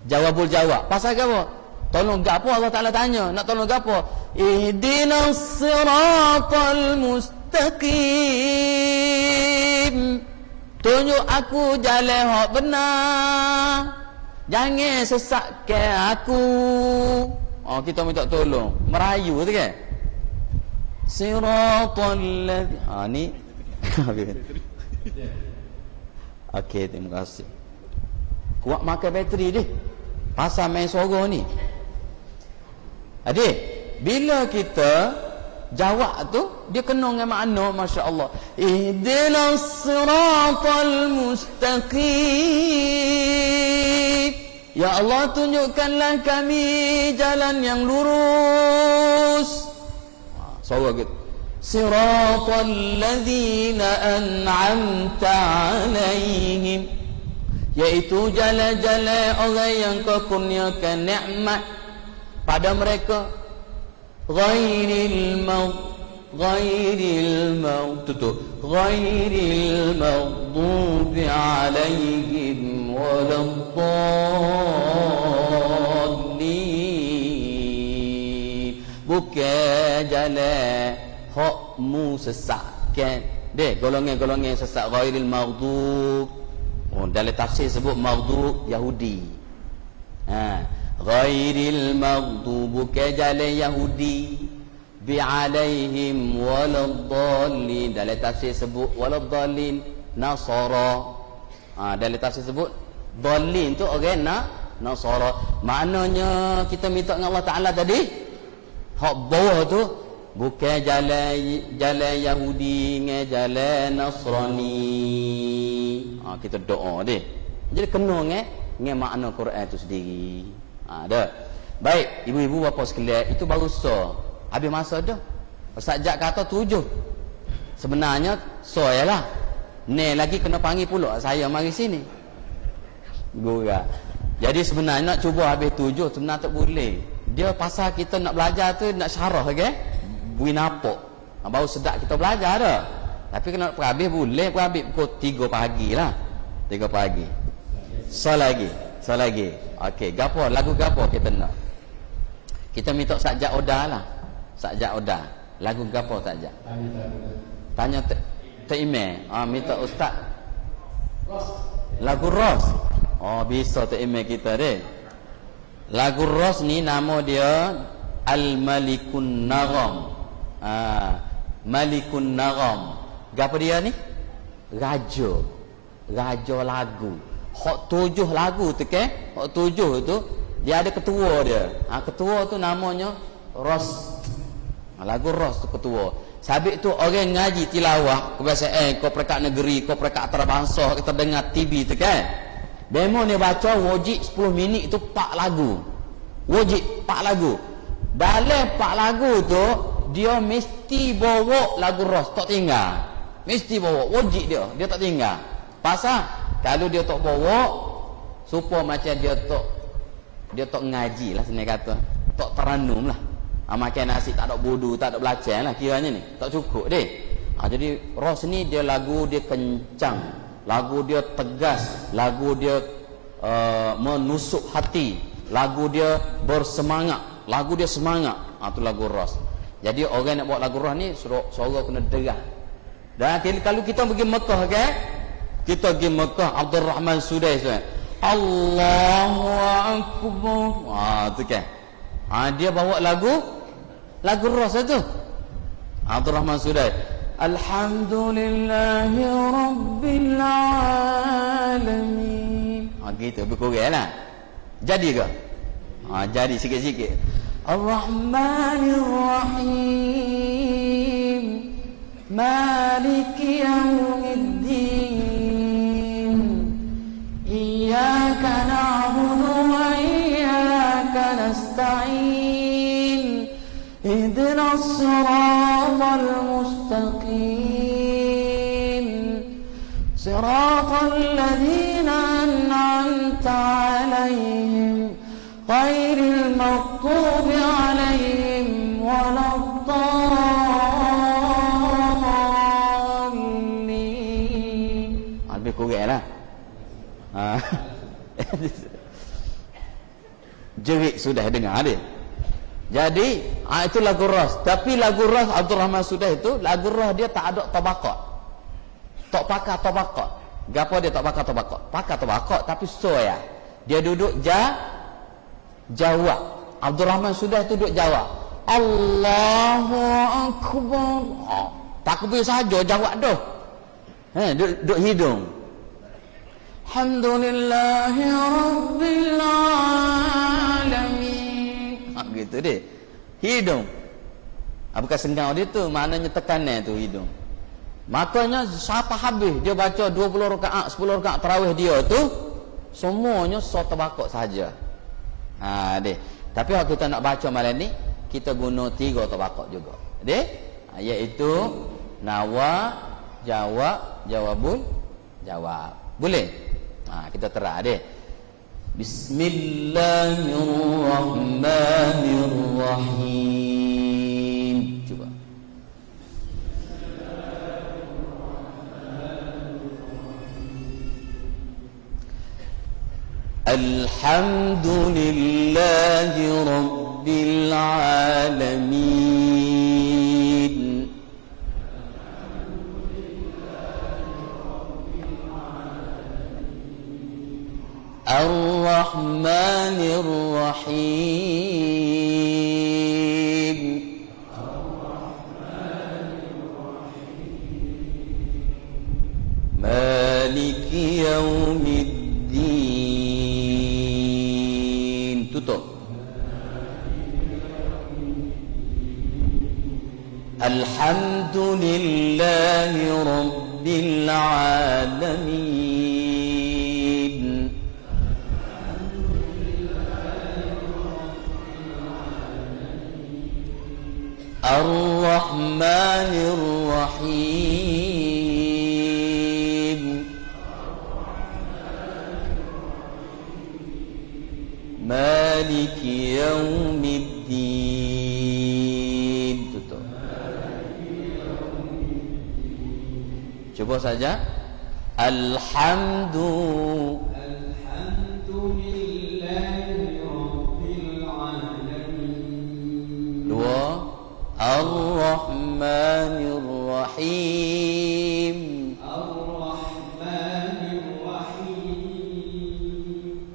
Jawabul jawab. Pasal apa? Tolong gapo Allah Ta'ala tanya. Nak tolong gapo? Ihdinas siratal mustaqim. Tunjuk aku jalan hak benar. Jangan sesatkan aku. Kita minta tolong. Merayu tu kan? Siratal ladzi. Ni. Okey, terima kasih. Kuat makan bateri dia. Pasal main suara ni. Adik, bila kita jawab tu dia kena dengan makna masya-Allah. Ihdinas siratal mustaqim. Ya Allah, tunjukkanlah kami jalan yang lurus. Suara gitu. siratal ladzina an'amta alaihim, iaitu jalan-jalan orang yang kau kurniakan nikmat pada mereka. Ghairil maghdubi alaihim waladdallin, bukan jalan hokmu sesatkan. Deh, golongan-golongan sesat. Ghairil maghdub, dalam tafsir sebut maghdub Yahudi. Ghairil maghdub, bukan jalan Yahudi. Bi'alaihim waladdallin, dalam tafsir sebut waladdallin Nasara. Dalam tafsir sebut dallin tu orang Nasara. Maknanya kita minta dengan Allah Ta'ala tadi, hak bawah tu bukan jalan Yahudi dengan jalan Nasrani. Kita doa deh. Jadi kena dengan makna Quran tu sendiri. Dah. Baik, ibu-ibu bapa sekalian, itu baru so. Habis masa dah. Ustaz Jak kata 7. Sebenarnya so yalah. Ni lagi kena panggil pula saya mari sini. Gura. Jadi sebenarnya nak cuba habis 7 sebenarnya tak boleh. Dia pasal kita nak belajar tu nak syarah ke? Bui napok. Baru sedap kita belajar dah. Tapi kena habis boleh habis pukul 3 pagi lah. 3 pagi. So lagi. Okey, gapo lagu gapo kita nak? Kita minta Ustaz Jak Oda lah. Ustaz Jak Oda. Lagu gapo Ustaz Jak? Tanya Tok Ime. Minta Ustaz lagu Ros. Bisa Tok Ime kita deh. Lagu Ros ni nama dia Al-Malikun Nagham. Malikun Nagham. Gapo dia ni? Raja lagu. Hak 7 lagu tu ke? Hak 7 tu dia ada ketua dia. Ketua tu namanya Ros. Lagu Ros tu ketua. Sabit tu orang ngaji tilawah kebiasaan kau perekat negeri, kau perekat antarabangsa, kita dengar TV tu kan. Demo ni baca wajib 10 minit tu 4 lagu. Wajib 4 lagu. Dalam 4 lagu tu dia mesti bawa lagu Ros, tak tinggal. Mesti bawa, wajib dia tak tinggal. Pasal kalau dia tak bawa supaya macam dia tak ngaji lah senang kata. Tak teranum lah. Makan nasi tak ada bodoh, tak ada belacan lah kiranya ni. Tak cukup deh. Jadi Ros ni dia lagu dia kencang, lagu dia tegas, lagu dia menusuk hati, lagu dia bersemangat, lagu dia semangat. Tu lagu Ros. Jadi orang nak buat lagu Ros ni suara kena derah. Dan kalau kita pergi Mekah kan, kita pergi Mekah, Abdul Rahman Sudais kan, Allahu Akbar. Tu kan. Dia bawa lagu Ros tu. Abdul Rahman Sudais, Alhamdulillahi Rabbil Alamin. Gitu berkurang lah. Jadi ke? Jadi sikit-sikit. Ar-Rahmanir Rahim, Maliki Yawmiddin, Iyyaka na'budu wa iyyaka nasta'in, Ihdinas siratal mustaqim, Siratal ladzina an'amta 'alaihim, ghairil maghdubi 'alaihim waladdallin. Lebih kurang lah. Jerit sudah dengar dia. Jadi itu lagu Ros. Tapi lagu Ros Abdul Rahman Sudais itu lagu Ros dia tak ada tabaqat. Tak pakai tabaqat. Gapo dia tak pakai tabaqat? Pakai tabaqat tapi soya. Dia duduk jawab. Abdul Rahman Sudais tu duduk jawab. Allahu Akbar. Takbir saja jawab dah. Duduk hidung. Alhamdulillahi Rabbil Alamin. Gitu deh. Hidung. Bukan sengau dia tu, maknanya tekanan tu hidung. Makanya siapa habis dia baca 20 rakaat, 10 rakaat tarawih dia tu semuanya tabaqat saja. Deh. Tapi kalau kita nak baca malam ni, kita guna 3 tabaqat juga. Deh. Iaitu nawa, jawab, jawabul jawab. Boleh? Kita terang deh. Bismillahirrahmanirrahim. Cuba. Alhamdulillahi rabbil alamin. Ar-Rahmanir Rahim. Maliki yaumiddin. Tutup. Alhamdulillahi rabbil alamin. Ar-Rahmanir Rahim. Maliki yaumiddin. Tutup. Cuba saja. Alhamdulillahi rabbil alamin. Dua. Ar-Rahmanir Rahim. Ar-Rahmanir Rahim.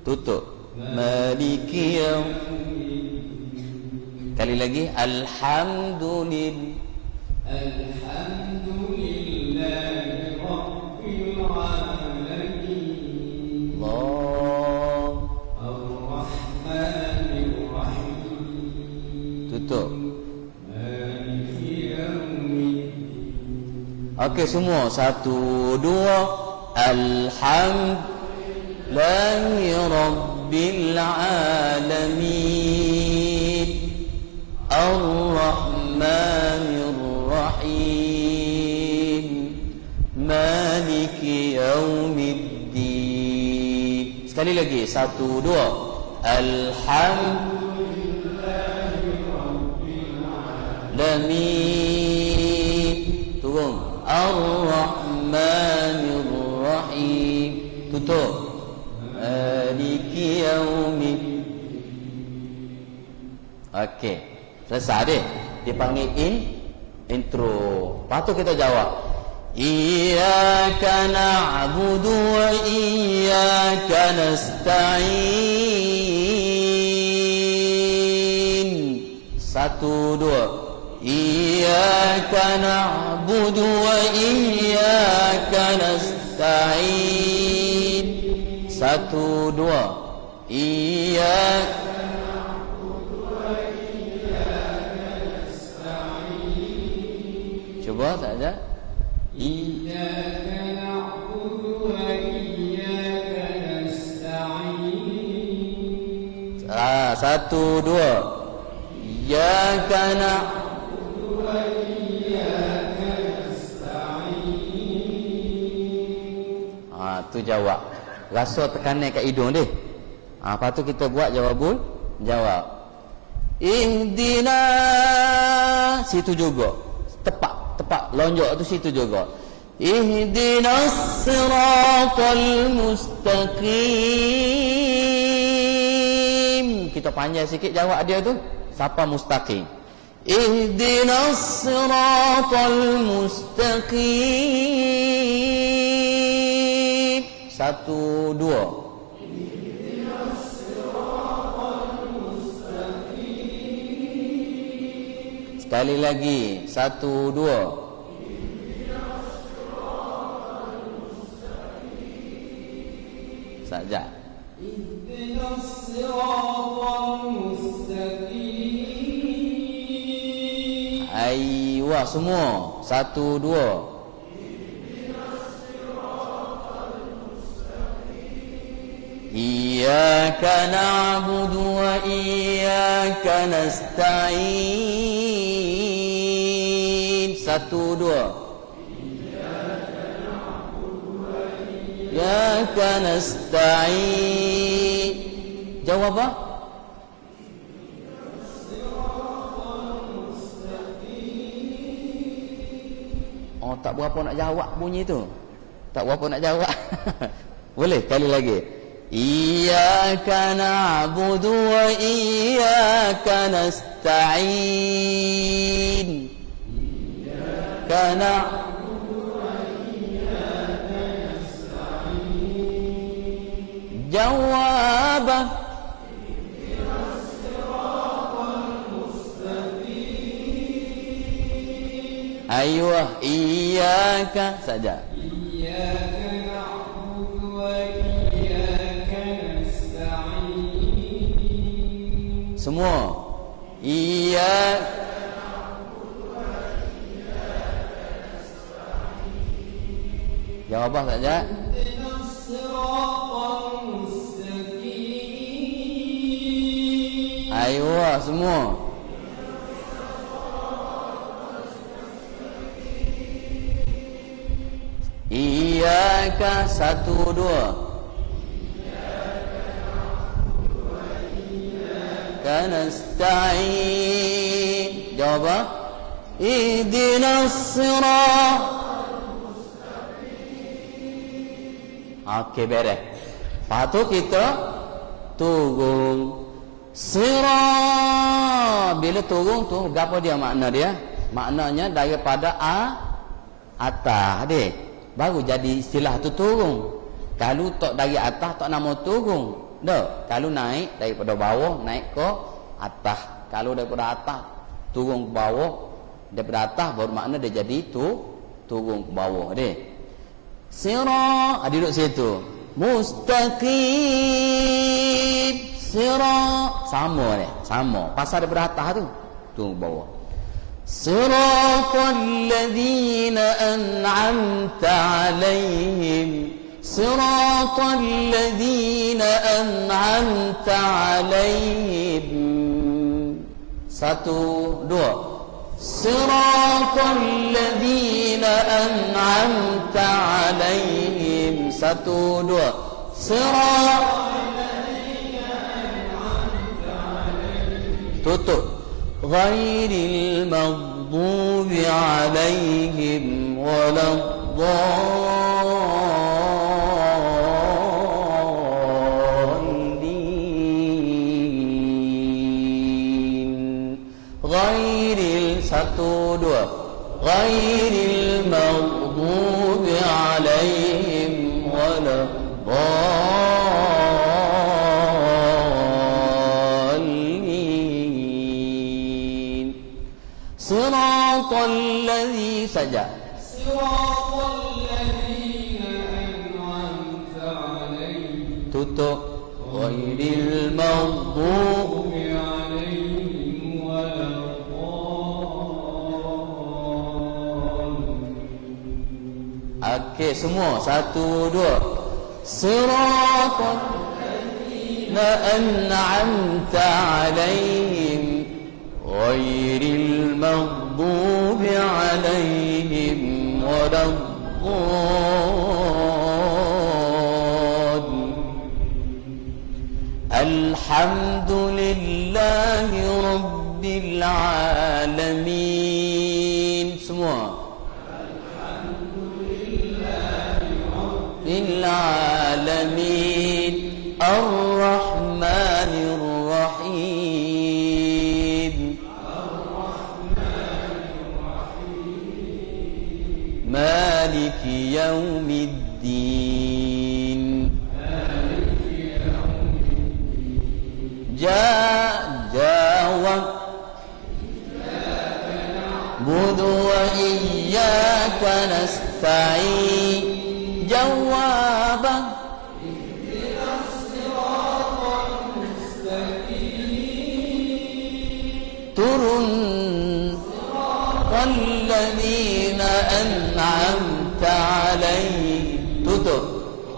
Tutup. Maliki yaumiddin. Kali lagi. Alhamdulillahi rabbil alamin. Allah. Ar-Rahmanir Rahim. Tutup. Okey semua. Satu, dua. Alhamdulillahi rabbil alamin. Ar-Rahmanir Rahim. Maliki yaumiddin. Sekali lagi. Satu, dua. Alhamdulillahi rabbil alamin. Turun. Ar-Rahmanir Rahim. Tutup. Maliki yaumiddin. Okey. Selesai deh. Dipanggil intro. Lepas tu kita jawab. Iyyaka na'budu wa iyyaka nasta'in. Satu, dua. Iyyaka na'budu wa iyyaka nasta'in. Satu, dua. Iyyaka na'budu wa iyyaka nasta'in. Cuba saja. Iyyaka na'budu wa iyyaka nasta'in. Satu, dua. Iyyaka na'budu wa iyyaka nasta'in. Tu jawab. Rasa tekanan kat hidung deh. Lepas tu kita buat jawabul jawab. Ihdina. Situ juga. Tepat. Lonjok tu situ juga. Ihdinas siratal mustaqim. Kita panjang sikit jawab dia tu. Siapa mustaqim? Ihdinas siratal mustaqim. Satu, dua. Ihdinas siratal mustaqim. Sekali lagi. Satu, dua. Ihdinas siratal mustaqim. Saja. Ihdinas siratal mustaqim. Aywa semua. Satu, dua. Iyyaka na'budu wa iyyaka nasta'in. Satu, dua. Iyyaka nasta'in. Jawab apa? Oh, tak berapa nak jawab bunyi tu. Tak berapa nak jawab. Boleh kali lagi. Iyyaka na'budu wa iyyaka nasta'in. Iyyaka na'budu wa iyyaka nasta'in. Jawab. Ayuh, iyyaka saja. Iyyaka na'budu wa iyyaka nasta'in. Semua. Iyyaka na'budu wa iyyaka nasta'in. Jawab apa saja? Ihdinas siratal mustaqim. Ayuh, semua. Iyyaka satu dua. Iyyaka nasta'in. Jawab apa? Ihdinas siratal mustaqim. Okey, beres. Lepas tu kita turun sirat. Bila turun tu apa dia makna dia? Maknanya daripada atas dia. Baru jadi istilah tu turun. Kalau tak dari atas tak nama turun. Tak. Kalau naik daripada bawah naik ke atas. Kalau daripada atas turun ke bawah, daripada atas baru makna dia jadi turun ke bawah dia. Sirat duduk situ. Mustaqim. Sirat sama dia, sama. Pasal daripada atas tu turun ke bawah. صراط الذين أنعمت عليهم صراط الذين أنعمت عليهم satu dua صراط الذين أنعمت عليهم satu dua صراط الذين أنعمت عليهم tutup غير المغضوب عليهم ولا الضالين غير satu dua غير المغضوب عليهم ولا صراط الذي saja. صراط الذين أنعمت عليهم. Tutup. Ghairil maghdub عليهم ولا الضالين. Okey, semua. Satu, dua. صراط الذين أنعمت عليهم غير المغضوب عليهم ولا الضالين الحمد لله رب العالمين semua الحمد لله رب العالمين الرحمن الرحيم مالك يوم الدين جاوب نعبد وإياك نستعين جواب turun الذين أنعمت عليهم tutup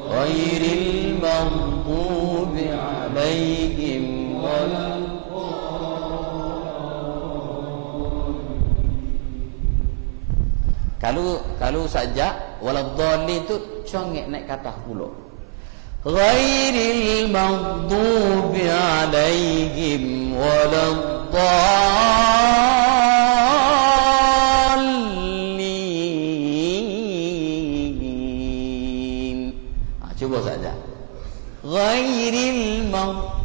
غير المغضوب عليهم ولا الضالين Kalau saja waladhdallin tu congek naik ke atas pula. Ghairil maghdubi alaihim waladdallin. Cuba saja. Ghairil maghdubi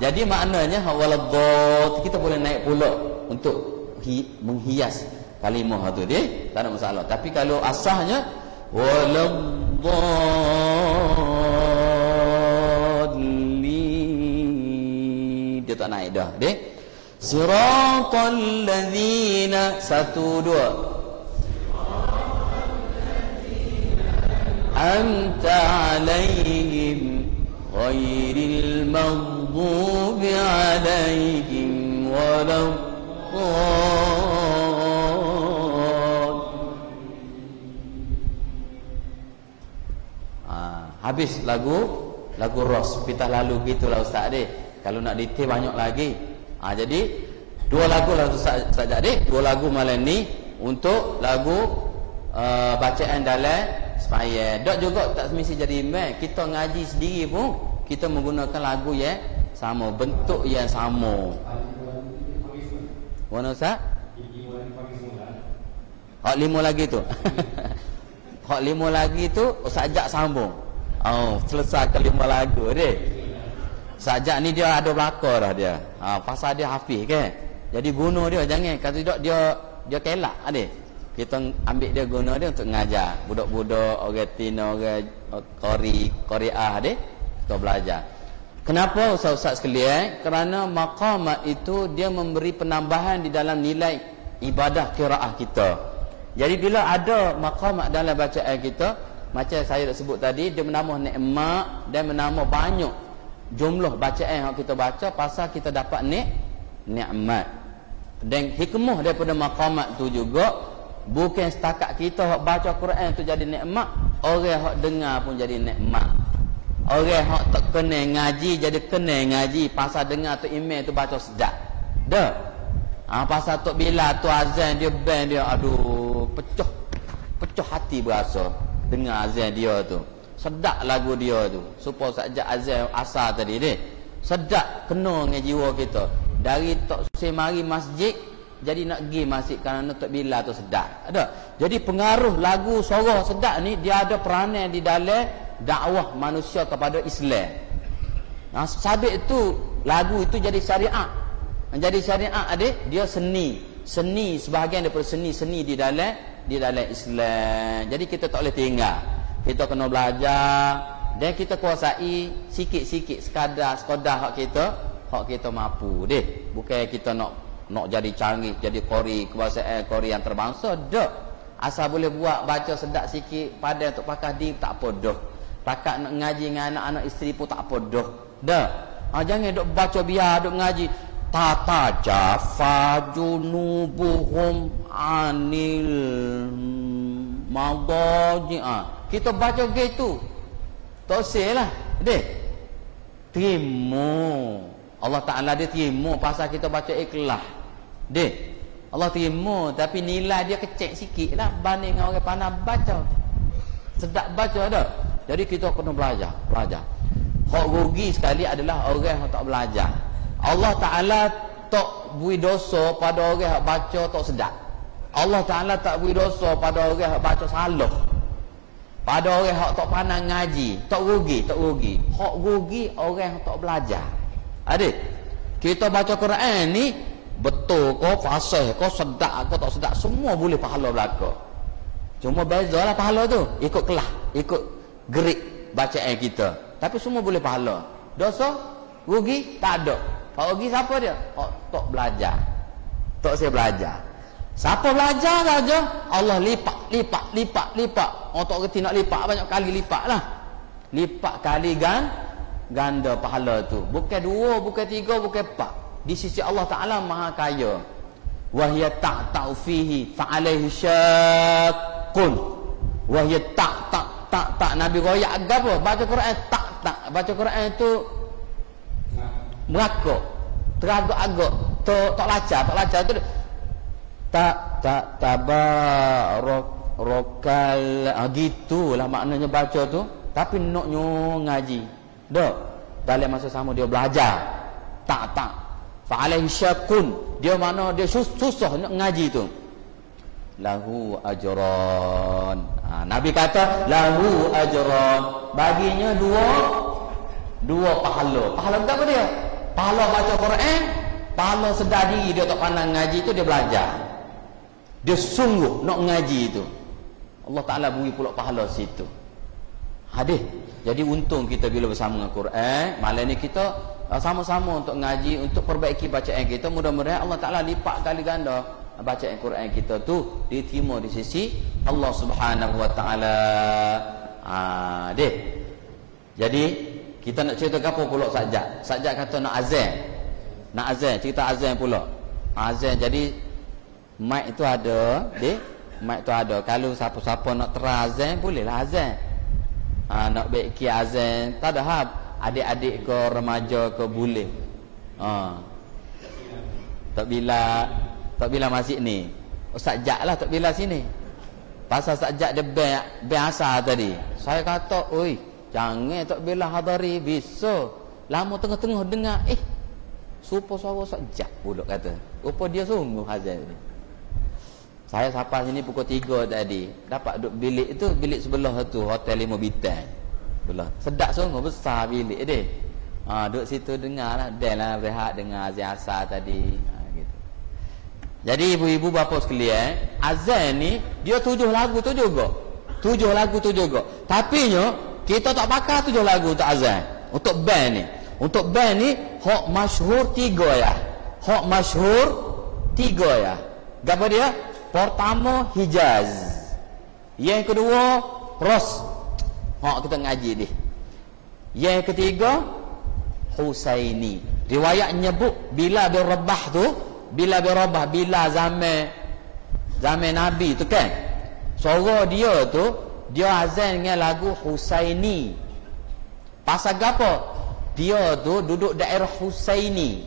jadi maknanya waladhdallin kita boleh naik pula untuk menghias kalimah tu dia, tak ada masalah. Tapi kalau asahnya waladhdallin dia tak naik dah dia. Siratal ladzina 1 2 amta alaihim ghairil maghdubi alaihim habis lagu Ros pitah lalu gitulah ustaz deh. Kalau nak detail banyak lagi. Jadi 2 lagu lah ustaz deh. 2 lagu malam ni untuk lagu bacaan dalam semaya. Dok juga tak mesti jadi imam. Kita ngaji sendiri pun kita menggunakan lagu yang sama, bentuk yang sama. Mana ustaz? Hak 5 lagi tu. Hak 5 lagi tu ustaz ajak sambung. Selesai ke 5 lagu deh. Ustaz ajak ni dia ada belakang dah dia. Pasal dia hafiz kan. Jadi guna dia jangan kata dia kelak adik. Kita ambil dia guna dia untuk mengajar budak-budak orang Tino, orang Korea dia kita belajar. Kenapa ustaz-ustaz sekalian? Kerana maqamat itu dia memberi penambahan di dalam nilai ibadah qiraah kita. Jadi bila ada maqamat dalam bacaan kita, macam saya dah sebut tadi, dia menambah nikmat dan menambah banyak jumlah bacaan yang kita baca pasal kita dapat nikmat. Dan hikmah daripada maqamat tu juga bukan setakat kita hak baca Quran tu jadi nikmat, orang hak dengar pun jadi nikmat. Orang hak tak kena ngaji jadi kena ngaji pasal dengar tu email tu baca sedap. Dah. Pasal Tok Bilal tu azan dia band dia, aduh, pecah hati berasa dengar azan dia tu. Sedap lagu dia tu. Supaya sajak azan asar tadi dia. Sedap kena dengan jiwa kita. Dari tok semari masjid jadi nak pergi masjid kerana Tok Bilal tu sedap. Ada. Jadi pengaruh lagu suara sedap ni dia ada peranan di dalam dakwah manusia kepada Islam. Sabit itu lagu itu jadi syariat. Jadi syariat adik dia seni sebahagian daripada seni di dalam Islam. Jadi kita tak boleh tinggal. Kita kena belajar dan kita kuasai sikit-sikit sekadar hak kita mampu deh. Bukan kita nak jadi canggih, jadi qori kekuasaan qori yang terbangsa dak. Asal boleh buat baca sedap sikit pada untuk pakai di tak apa dah. Pakat nak ngaji dengan anak-anak isteri pun tak apa dah. Dah. Jangan duk baca biar duk ngaji. Tata jafa junubuhum anil madaji. Kita baca gitu. Tak usahlah. Deh. Terima. Allah Ta'ala dia terima pasal kita baca ikhlas. Deh. Allah terima tapi nilai dia kecil sikit lah banding dengan orang pandai baca. Sedap baca dah. Jadi kita kena belajar. Hak rugi sekali adalah orang yang tak belajar. Allah Ta'ala tak beri dosa pada orang yang baca tak sedap. Allah Ta'ala tak beri dosa pada orang yang baca salah. Pada orang yang tak pandai ngaji, tak rugi. Hak rugi orang yang tak belajar. Adik, kita baca Quran ni betul kau fasih kau sedap kau tak sedap semua boleh pahala belaka. Cuma bezalah pahala tu ikut kelas, ikut gerik bacaan kita. Tapi semua boleh pahala. Dosa rugi tak ada. Hak rugi siapa dia? Hak tak belajar. Tak saya belajar. Siapa belajar saja Allah lipat. Orang tak reti nak lipat banyak kali lipatlah. Lipat kali ganda pahala tu. Bukan 2, bukan 3, bukan 4. Di sisi Allah Ta'ala maha kaya. Wahya ta'ta'u fihi fa'alaihi syaqqun. Wahya ta'ta' tak Nabi royak apa? Baca Quran tak. Baca Quran itu merakuk, teragak-agak, tak laca tu tabarakal gitulah maknanya baca tu, tapi naknya ngaji. Dak. Dalam masa sama dia belajar. Tak. Fa alaihi syaqun. Dia mana dia susah nak ngaji tu. Lahu ajran. Nabi kata lahu ajran, baginya dua pahala. Pahala apa dia? Pahala baca Quran, pahala sedar diri dia tak pandang ngaji tu, dia belajar. Dia sungguh nak ngaji tu. Allah Taala beri pula pahala situ. Hadis. Jadi untung kita bila bersama dengan Quran, malam ni kita sama-sama untuk ngaji, untuk perbaiki bacaan kita. Mudah-mudahan Allah Taala lipat kali ganda bacaan Quran kita tu diterima di sisi Allah Subhanahu Wa Taala. Deh. Jadi kita nak cerita apa pula Sajak? Sajak kata nak azan. Cerita azan pula. Azan jadi mic tu ada, deh. Mic tu ada. Kalau siapa-siapa nak terazan bolehlah azan. Nak baiki azan, tak ada hab. Adik-adik ke remaja ke boleh. Tak bila masih ni. Ustaz Jak lah tak bila sini. Pasal Ustaz Jak dia biasa tadi. Saya kata, oi, jangan tak bila hadari bisa. Lama tengah-tengah dengar, supa suara Ustaz Jak pula kata. Rupa dia sungguh azan ni. Saya sampai sini pukul 3 tadi. Dapat duduk bilik itu, bilik sebelah tu, hotel 5 bintang. Belah. Sedap sungguh, besar bilik dia. Duduk situ dengar lah. Dan lah rehat dengar azan asar tadi. Gitu. Jadi ibu-ibu bapa sekalian, azan ni dia 7 lagu tu juga. 7 lagu tu juga. Tapi nyo kita tak pakai 7 lagu untuk azan. Untuk band ni. Untuk band ni hak masyhur 3 ya. Hak masyhur 3 ya. Gapo dia? Pertama Hijaz. Yang kedua Ros. Kita ngaji dia. Yang ketiga Husaini. Riwayat nyebut bila bin Rabah tu, bila zaman Nabi tu kan. Suara dia tu dia azan dengan lagu Husaini. Pasal gapo? Dia tu duduk daerah Husaini.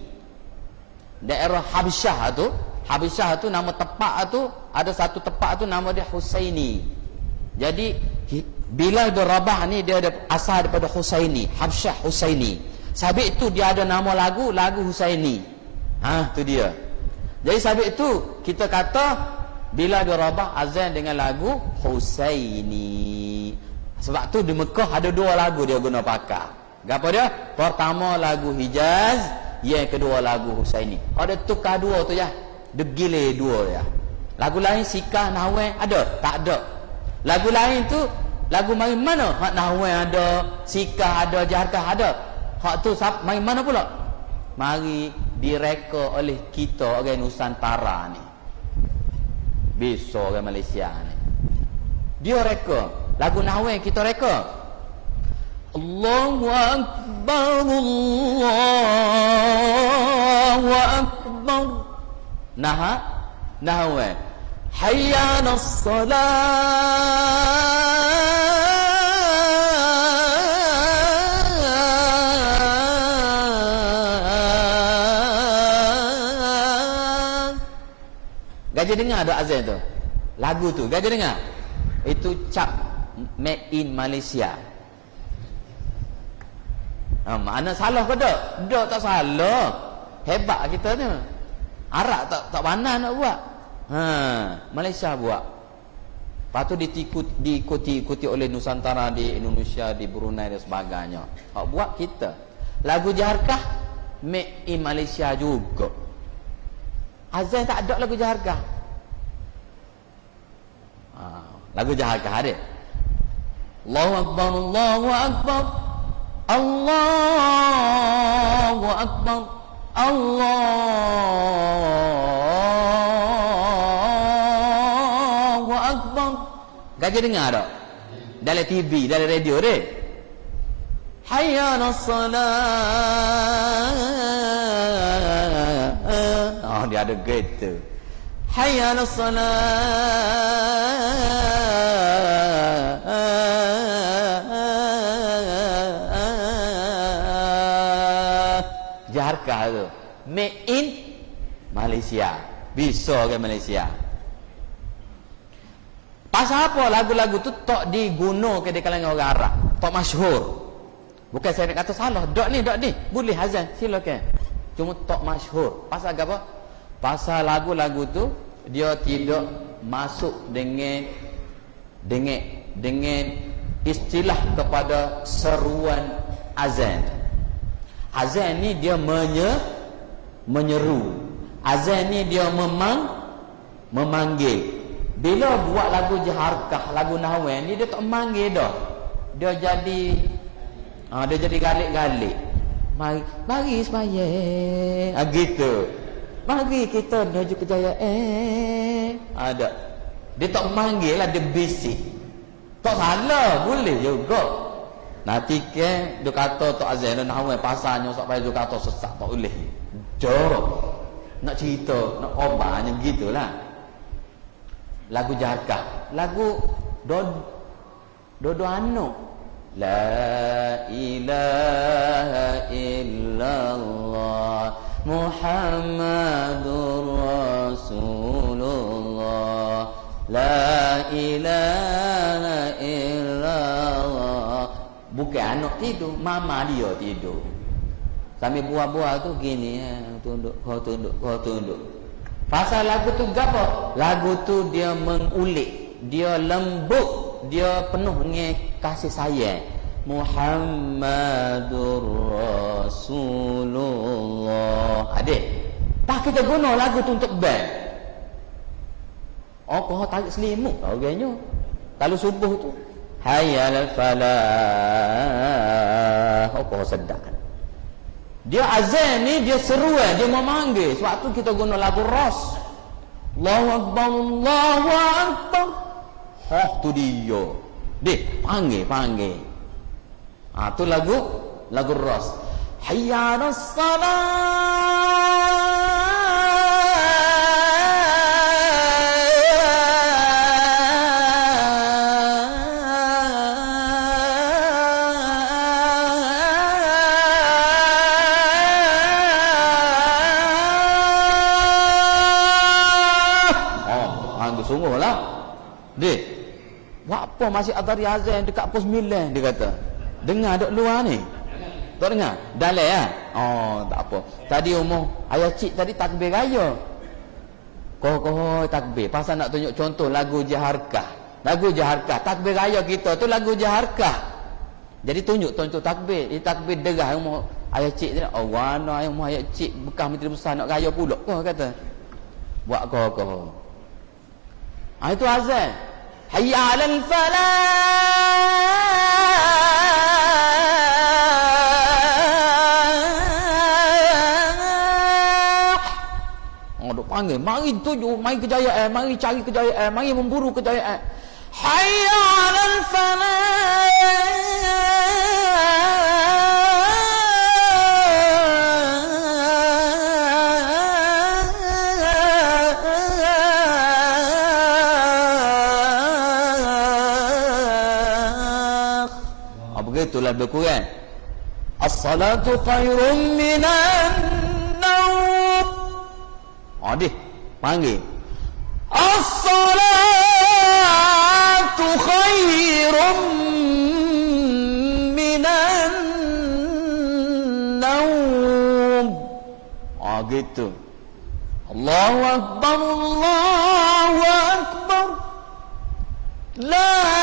Daerah Habsyah tu. Habsyah tu nama tempat tu, ada satu tempat tu nama dia Husaini. Jadi Bilal bin Rabah ni dia ada asal daripada Husaini, Habsyah Husaini. Sebab itu dia ada nama lagu Husaini. Tu dia. Jadi sebab itu kita kata Bilal bin Rabah azan dengan lagu Husaini. Sebab tu di Mekah ada 2 lagu dia guna pakai. Gapo dia? Pertama lagu Hijaz, yang kedua lagu Husaini. Ada tukar 2 tu ya. Degile 2 ya. Lagu lain Sikah Nahwan ada? Tak ada. Lagu lain tu lagu mari mana? Hak Nahwan ada, Sikah ada, Jaharkah ada. Hak tu mari mana pula? Mari direka oleh kita orang Nusantara ni. Bisa orang Malaysia ni. Dia reka. Lagu Nahwan kita reka. Allahu Akbar, Allahu Akbar. Nahwan. Hayya 'alas salat. Gaji dengar ada azan tu. Lagu tu gaji dengar. Itu cap made in Malaysia. Mana salah ke tak? Tak salah. Hebat kita ni. Arab tak pandai nak buat. Malaysia buat. Lepas tu diikuti oleh Nusantara di Indonesia, di Brunei dan sebagainya. Hak buat kita. Lagu Jaharkah make in Malaysia juga. Azan tak ada lagu Jaharkah. Lagu Jaharkah ada. Allahu Akbar, Allahu Akbar, Allahu Akbar, Allahu Akbar. Gaji dengar tak? Dalam TV, dalam radio deh. Hayya 'alas salat. Dia ada gitu. Hayya 'alas salat. Jaharkah tu made in Malaysia. Bisa ke Malaysia? Pasal apa lagu-lagu tu tak digunakan di kalangan orang Arab, tak masyhur. Bukan saya nak kata salah, dok ni boleh azan, silakan. Cuma tak masyhur. Pasal apa? Pasal lagu-lagu tu dia tidak masuk dengan istilah kepada seruan azan. Azan ni dia menyeru. Azan ni dia memanggil. Bila buat lagu jaharkah, lagu nahwan ni dia tak memanggil dah. Dia jadi galik-galik. Mari sembahyang. Gitu. Mari kita menuju kejayaan. Ada. Dia tak memanggil lah, dia bisik. Tak salah, boleh juga. Nanti ke dia kata tak azan nahwan pasalnya sampai dia kata sesat tak boleh. Jauh. Nak cerita, nak khabarnya gitulah. Lagu jaharkah, lagu dodo anu. La ilaha illallah Muhammadur Rasulullah. La ilaha illallah. Bukan anak tidur, mama dia tidur. Sambil buah-buah tu gini, tunduk. Pasal lagu tu gapo? Lagu tu dia mengulik, dia lembut, dia penuh dengan kasih sayang. Muhammadur Rasulullah. Adik, tak kita guna lagu tu untuk band. Kau tarik selimut orangnya. Kalau subuh tu, hayyal falah. Kau sedar. Dia azan ni dia seruan, dia memanggil. Sebab tu kita guna lagu ras. Allahu akbar, Allahu akbar. Tu dia. Panggil. Tu lagu ras. Hayya 'alas salat. Sungguhlah. Buat apa masih adari azan dekat pos 9 dia kata. Dengar dok luar ni. Tak dengar? Dalam ah. Tak apa. Tadi umur ayah cik tadi takbir raya. Koh takbir. Pasal nak tunjuk contoh lagu jaharkah. Takbir raya kita tu lagu jaharkah. Jadi tunjuk contoh takbir. Takbir derah umur ayah cik dia. Warna umur ayah cik bekas menteri besar nak raya pula. Koh kata. Buat koh. Itu azan. Hayya 'alal falah. Duk panggil, mari tuju, mari kejayaan, mari cari kejayaan, mari memburu kejayaan. Hayya 'alal falah. Begitulah berkurang. As-salatu khairun minan naum. Panggil. As-salatu khairun minan naum. Gitu. Allahu akbar, Allahu akbar. La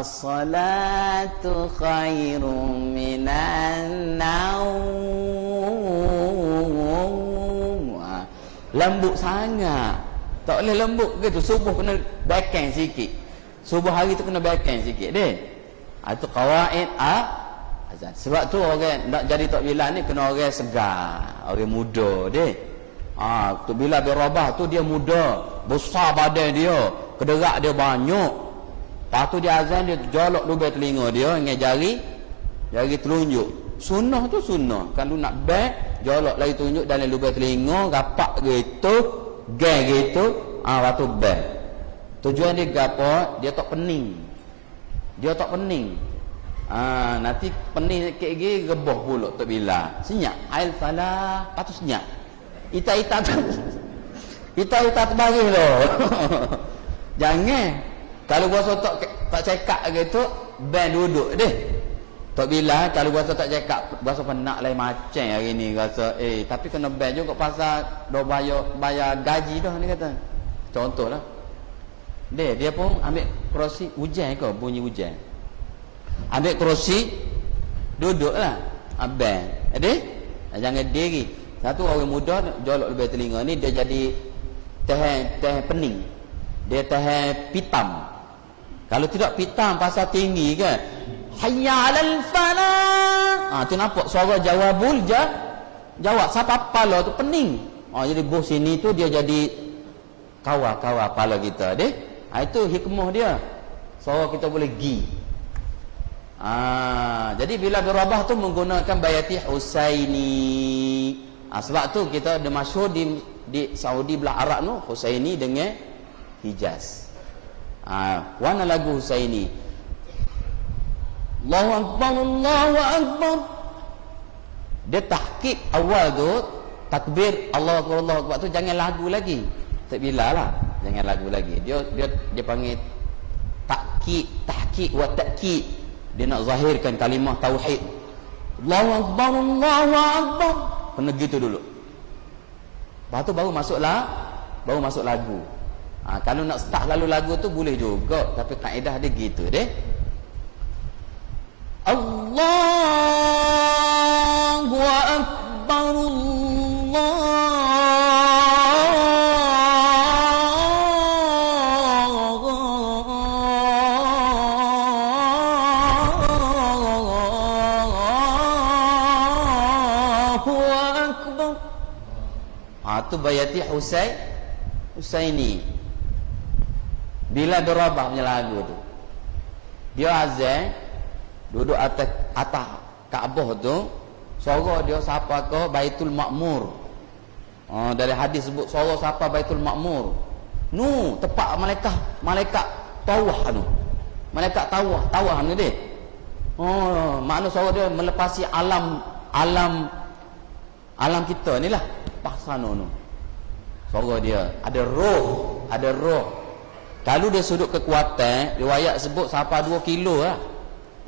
as-salatu khairun minan naum. Lembut sangat. Tak boleh lembut gitu. Subuh kena backhand sikit. Subuh hari tu kena backhand sikit deh. Itu qawaid azan. Sebab tu orang nak jadi tok bilal ni kena orang segar, orang muda deh. Tu bila berubah tu dia muda, besar badan dia, kederak dia banyak. Lepas tu dia azan, dia jolok lubang telinga dia dengan jari telunjuk. Sunnah tu sunnah. Kalau nak back, jolok lagi tunjuk dalam lubang telinga, rapak gitu, gang gitu, lepas tu back. Tujuan dia gapo? Dia tak pening. Dia tak pening. Nanti pening sikit lagi rebah pula tak bila. Senyap. Ail falah, patut senyap. Ita-ita tu. Ita-ita terbaring tu. Jangan. Kalau puasa tak cekak gitu, band duduk deh. Tak bila kalau puasa tak cekak, puasa penak lain macam hari ni rasa tapi kena band juga pasal dah bayar gaji dah ni kata. Contohlah. Dia pun ambil kerusi hujan ke bunyi hujan. Ambil kerusi duduklah. Abang. Jangan diri. Satu orang muda jolok lebih telinga ni dia jadi teh pening. Dia teh pitam. Kalau tidak pitam pasal tinggi kan. Hayya 'alal falah. Tu nampak suara jawabul jawab siapa pala tu pening. Jadi bos sini tu dia jadi kawal pala kita deh. Itu hikmah dia. Suara kita boleh gi. Jadi bila berubah tu menggunakan bayati Husaini. Sebab tu kita ada masyhur di Saudi belah Arab tu Husaini dengan Hijaz. Warna lagu Husaini. Allahu Akbar, Allahu Akbar. Dia tahqiq awal tu takbir Allahu Akbar, Allahu Akbar tu jangan lagu lagi. Tak bila lah. Jangan lagu lagi. Dia panggil tahqiq wa ta'kid. Dia nak zahirkan kalimah tauhid. Allahu Akbar, Allahu Akbar. Kena gitu dulu. Lepas tu baru masuk lagu. Kalau nak start lalu lagu tu boleh juga, tapi kaedah dia gitu deh. Allahu Akbar, Allahu Akbar. Tu bayati Husaini. Bila berubah punya lagu tu, dia azan duduk atas Kaabah tu, suara dia siapa ke Baitul Makmur. Dari hadis sebut suara siapa Baitul Makmur. Tepat malaikat tawah tu. Malaikat tawah ni dia. Makna suara dia melepasi alam kita ni lah. Pasano tu. Suara dia ada roh. Kalau dia sudut kekuatan, riwayat sebut sampai 2 kilo lah.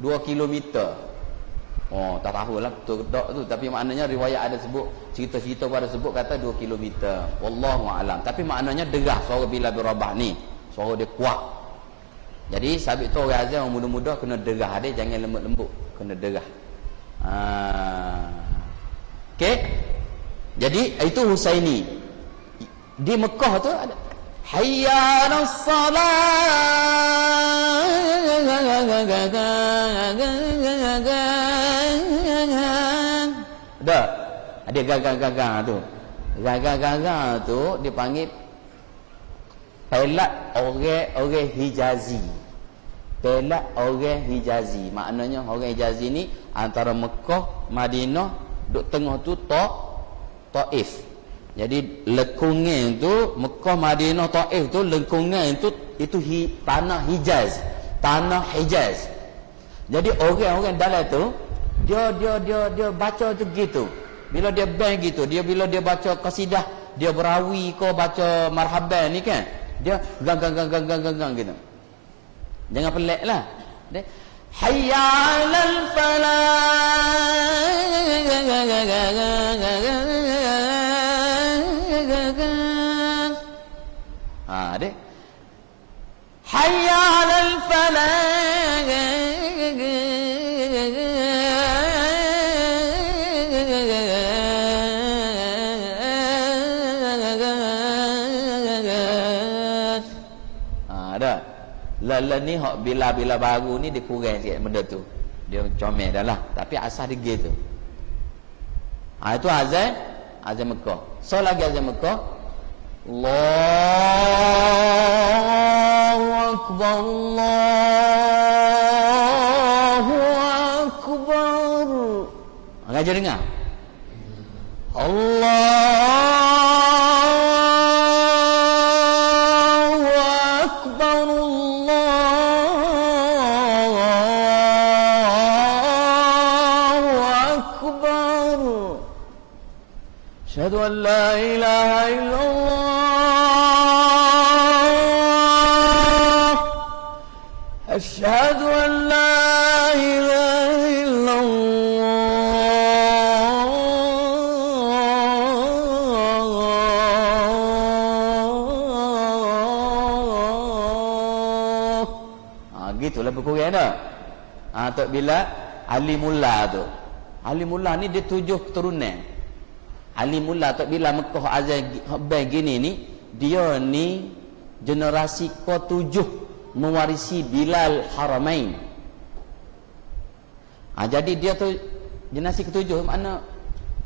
2 kilometer. Tak tahulah betul tak tu, tapi maknanya riwayat ada sebut, cerita-cerita pada sebut kata 2 kilometer. Wallahu a'lam. Tapi maknanya derah suara bila berubah ni. Suara dia kuat. Jadi sabit tu orang azan orang muda-muda kena derah dia, jangan lembut-lembut, kena derah. Okey. Jadi itu Husaini. Di Mekah tu ada Hayya 'alas salah. Dah. Ada gagang-gagang tu. Gagang-gagang tu dipanggil pelat orang Hijazi. Pelat orang Hijazi. Maknanya orang Hijazi ni antara Mekah, Madinah, duk tengah tu Taif. Jadi lekungan tu Mekah, Madinah, Taif tu lekungan tu itu tanah Hijaz. Tanah Hijaz. Jadi orang-orang dalam tu dia baca tu gitu. Bila dia bang gitu, bila dia baca qasidah, dia berawi ke baca marhaban ni kan. Dia gang gitu. Jangan peliklah. Dia hayya 'alal falah. Dek. Hayya 'alal falah. Lala ni hak bila baru ni dia kurang sikit benda tu. Dia comel dah lah, tapi asal dia gitu. Itu azan Mekah. So lagi azan Mekah. Allahu Akbar, Allahu Akbar. Ngajar dengar. Allahu Akbar. ilaha illallah, asyhadu an la ilaha illallah. Gitulah berkurang dah. Tok Bilal Alimullah tu. Alimullah ni dia 7 keturunan. Alimullah Tok Bilal Mekah azan begini ni, dia ni generasi ke-7 mewarisi Bilal Haramain. Jadi dia tu generasi ke-7, makna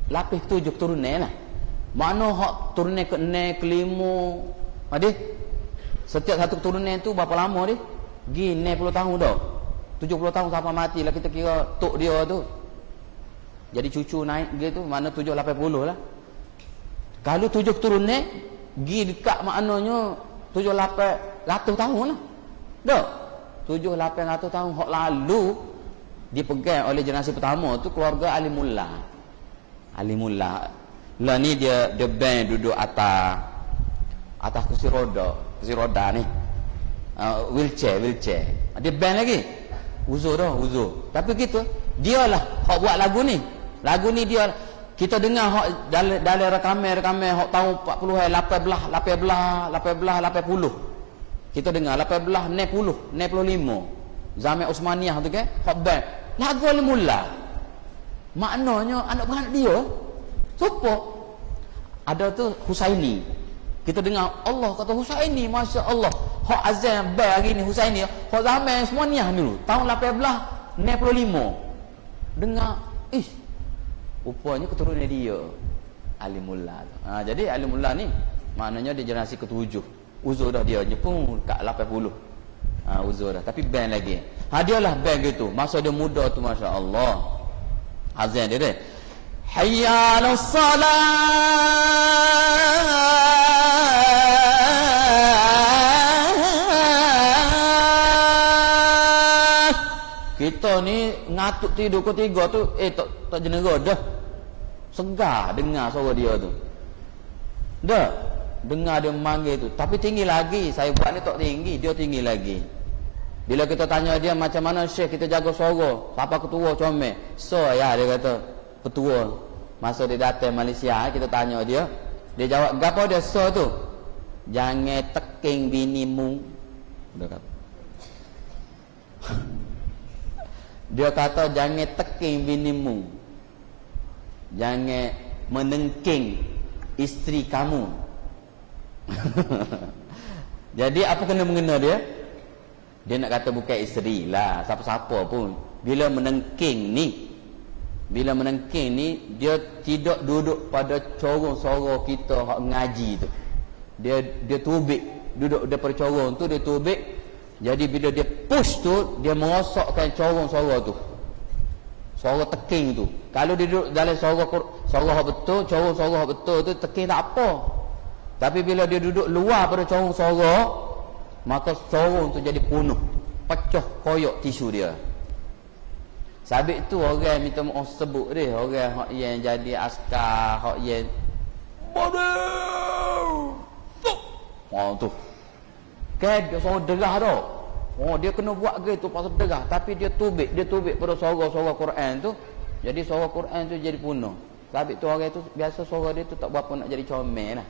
lapis ke-7 keturunan lah. Makna hak turunan ke-6, ke-5, adik. Setiap satu keturunan tu berapa lama dia? Gi 60 tahun dah. 70 tahun sampai mati lah kita kira tok dia tu. Jadi cucu naik gitu, mana 780 lah. Kalau 7 keturunan gi dekat maknanya 7-800 tahun lah. Dah. 7-800 tahun hak lalu dipegang oleh generasi pertama tu keluarga Alimullah. Alimullah. Lah ni dia band duduk atas kursi roda ni. Wheelchair. Dia band lagi. Uzur. Tapi gitu, dialah hak buat lagu ni. Lagu ni dia kita dengar hak dalam rekaman hak tahun 40 18 80. Kita dengar 18 60 65. Zaman Osmaniyah tu kan, hak band. Lagu Alimullah. Maknanya anak beranak dia siapa? Ada tu Husaini. Kita dengar Allah kata Husaini, Masya Allah. Hak azan band hari ni Husaini. Hak zaman Osmaniyah dulu tahun 1865. Dengar, rupanya keturunan dia Alimullah. Jadi Alimullah ni maknanya dia generasi ke-7. Uzur dah dia pun kat 80. Uzur dah, tapi band lagi. Dia lah band gitu. Masa dia muda tu Masya Allah. Azan dia. Hayya 'alas salat. Kita ni ngatuk tidur ketiga tu tak jenera dah. Segar dengar suara dia tu. Dah dengar dia memanggil tu. Tapi tinggi lagi. Saya buat ni tak tinggi, dia tinggi lagi. Bila kita tanya dia macam mana Syekh kita jaga suara, siapa ketua comel? So ya, dia kata petua. Masa dia datang Malaysia, kita tanya dia jawab gapo dia so tu? Jangan teking binimu. Dia kata jangan teking binimu. Jangan menengking isteri kamu. Jadi apa kena mengena dia? Dia nak kata bukan isteri lah, siapa-siapa pun. Bila menengking ni, dia tidak duduk pada corong suara kita hak ngaji tu. Dia tubik, duduk daripada corong tu dia tubik. Jadi bila dia push tu, dia merosakkan corong suara tu. Suara teking tu. Kalau dia duduk dalam suara hak betul, corong suara hak betul tu teking tak apa. Tapi bila dia duduk luar pada corong suara, maka corong tu jadi penuh, pecah koyak tisu dia. Sabit tu orang minta maaf sebut dia, orang hak yang jadi askar, hak yang bodoh. Tu. Kan dia suara derah dah. Dia kena buat gitu pasal derah, tapi dia tubik pada suara Quran tu. Jadi suara Quran tu jadi penuh. Sabit tu orang tu biasa suara dia tu tak berapa nak jadi comel lah.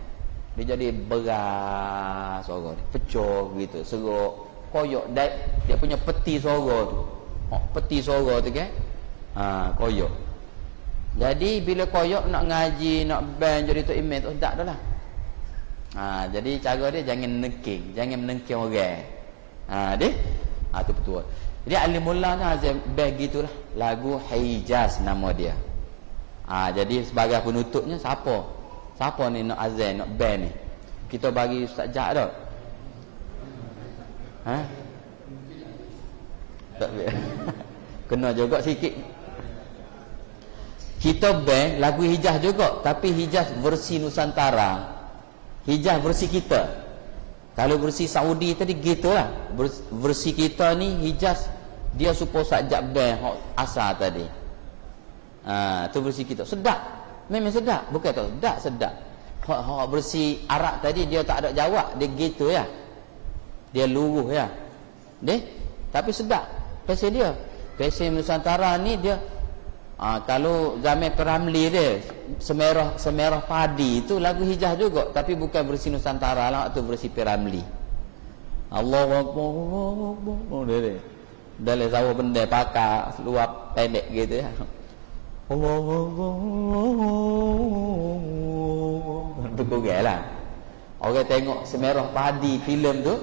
Dia jadi beras suara dia, pecah gitu, serok, koyak dia punya peti suara tu. Peti suara tu kan. Koyak. Jadi bila koyak nak ngaji, nak band jadi tok imam tu tak dah lah. Jadi cara dia jangan menengking orang. Dia tu betul. Jadi Alimullah ni azam band gitulah. Lagu Hijaz nama dia. Jadi sebagai penutupnya siapa ni nak azan, nak band ni? Kita bagi Ustaz Jak dah. Tak boleh. Kena juga sikit. Kita band lagu Hijaz juga, tapi Hijaz versi Nusantara. Hijaz versi kita. Kalau versi Saudi tadi gitulah. Versi kita ni Hijaz dia supaya Ustaz Jak band hak asal tadi. Tu versi kita. Sedap. Memang sedap. Bukan tak sedap. Hak bersih Arab tadi dia tak ada jawab, dia gitu ya. Dia luruh ya. Tapi sedap pesen dia. Pesen Nusantara ni dia kalau zaman Peramli dia semerah padi itu lagu hijah juga, tapi bukan bersih Nusantara lah, tu bersih Peramli. Allahu Akbar, Allahu Akbar. Dalam sawah benda pakar luap pendek gitu ya. Allahu Akbar. Berkogai lah. Orang tengok semerah padi filem tu,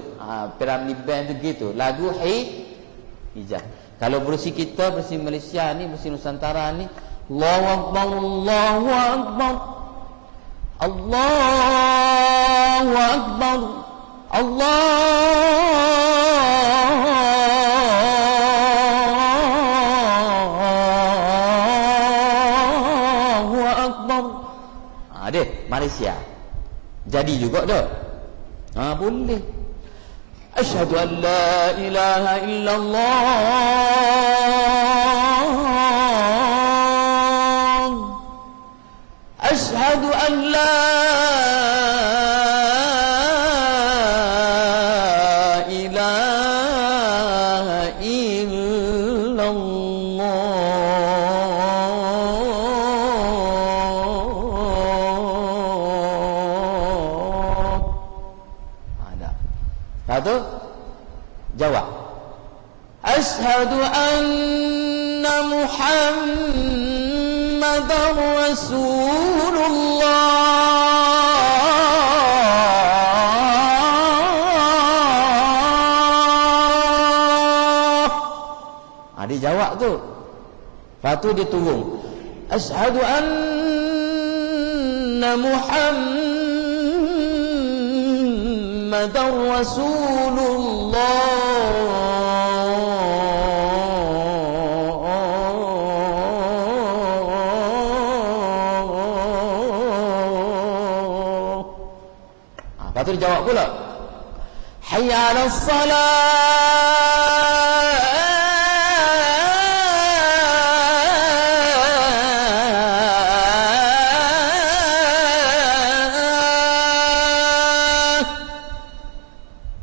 Peramli band tu gitu. Lagu hijah. Kalau bersih kita, bersih Malaysia ni, bersih Nusantara ni, Allahu Akbar, Allahu Akbar, Allahu Akbar, Allahu Akbar. Dia Malaysia. Jadi juga dah. Boleh. Asyhadu an la ilaha illallah. Asyhadu an la ilaha illallah. Satu jawab. Asyhadu anna Muhammadar Rasulullah. Dia jawab tu. Lepas tu dia turun. Asyhadu anna Muhammadar Rasulullah. Lepas tu dia jawab pula. Hayya 'alas salat.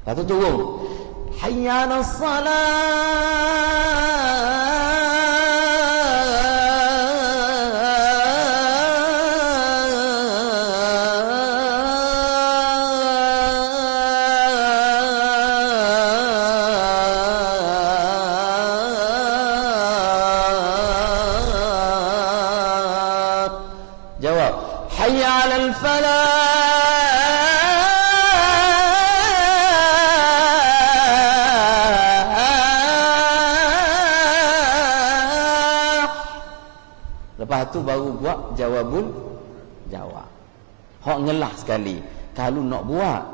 Lepas tu turun. Hayya 'alas salat. Jawab. Hayya 'alal falah. Lepas tu baru buat jawabul jawab. Hak ngelah sekali. Kalau nak buat,